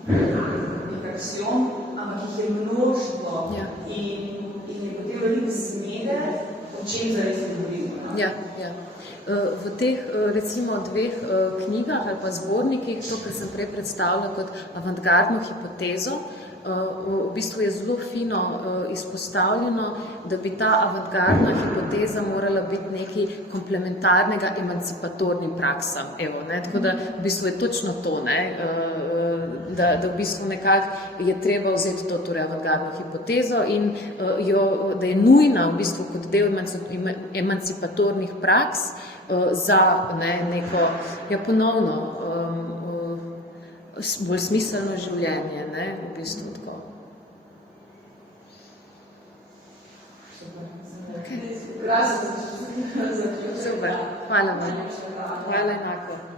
nek aksion, ampak jih je množstvo in je potem veliko zmede, o čem zares govorimo. Ja. V teh recimo dveh knjigah ali pa zbornikih, to, kar sem prej predstavila kot avantgardno hipotezo, v bistvu je zelo fino izpostavljeno, da bi ta avantgardna hipoteza morala biti nekaj komplementarnega emancipatornim praksam. Tako da v bistvu je točno to, da v bistvu nekako je treba vzeti to avantgardno hipotezo in da je nujna v bistvu kot del emancipatornih praks za neko ponovno bolj smiselno življenje, v bistvu tako. Super, hvala vam. Hvala enako.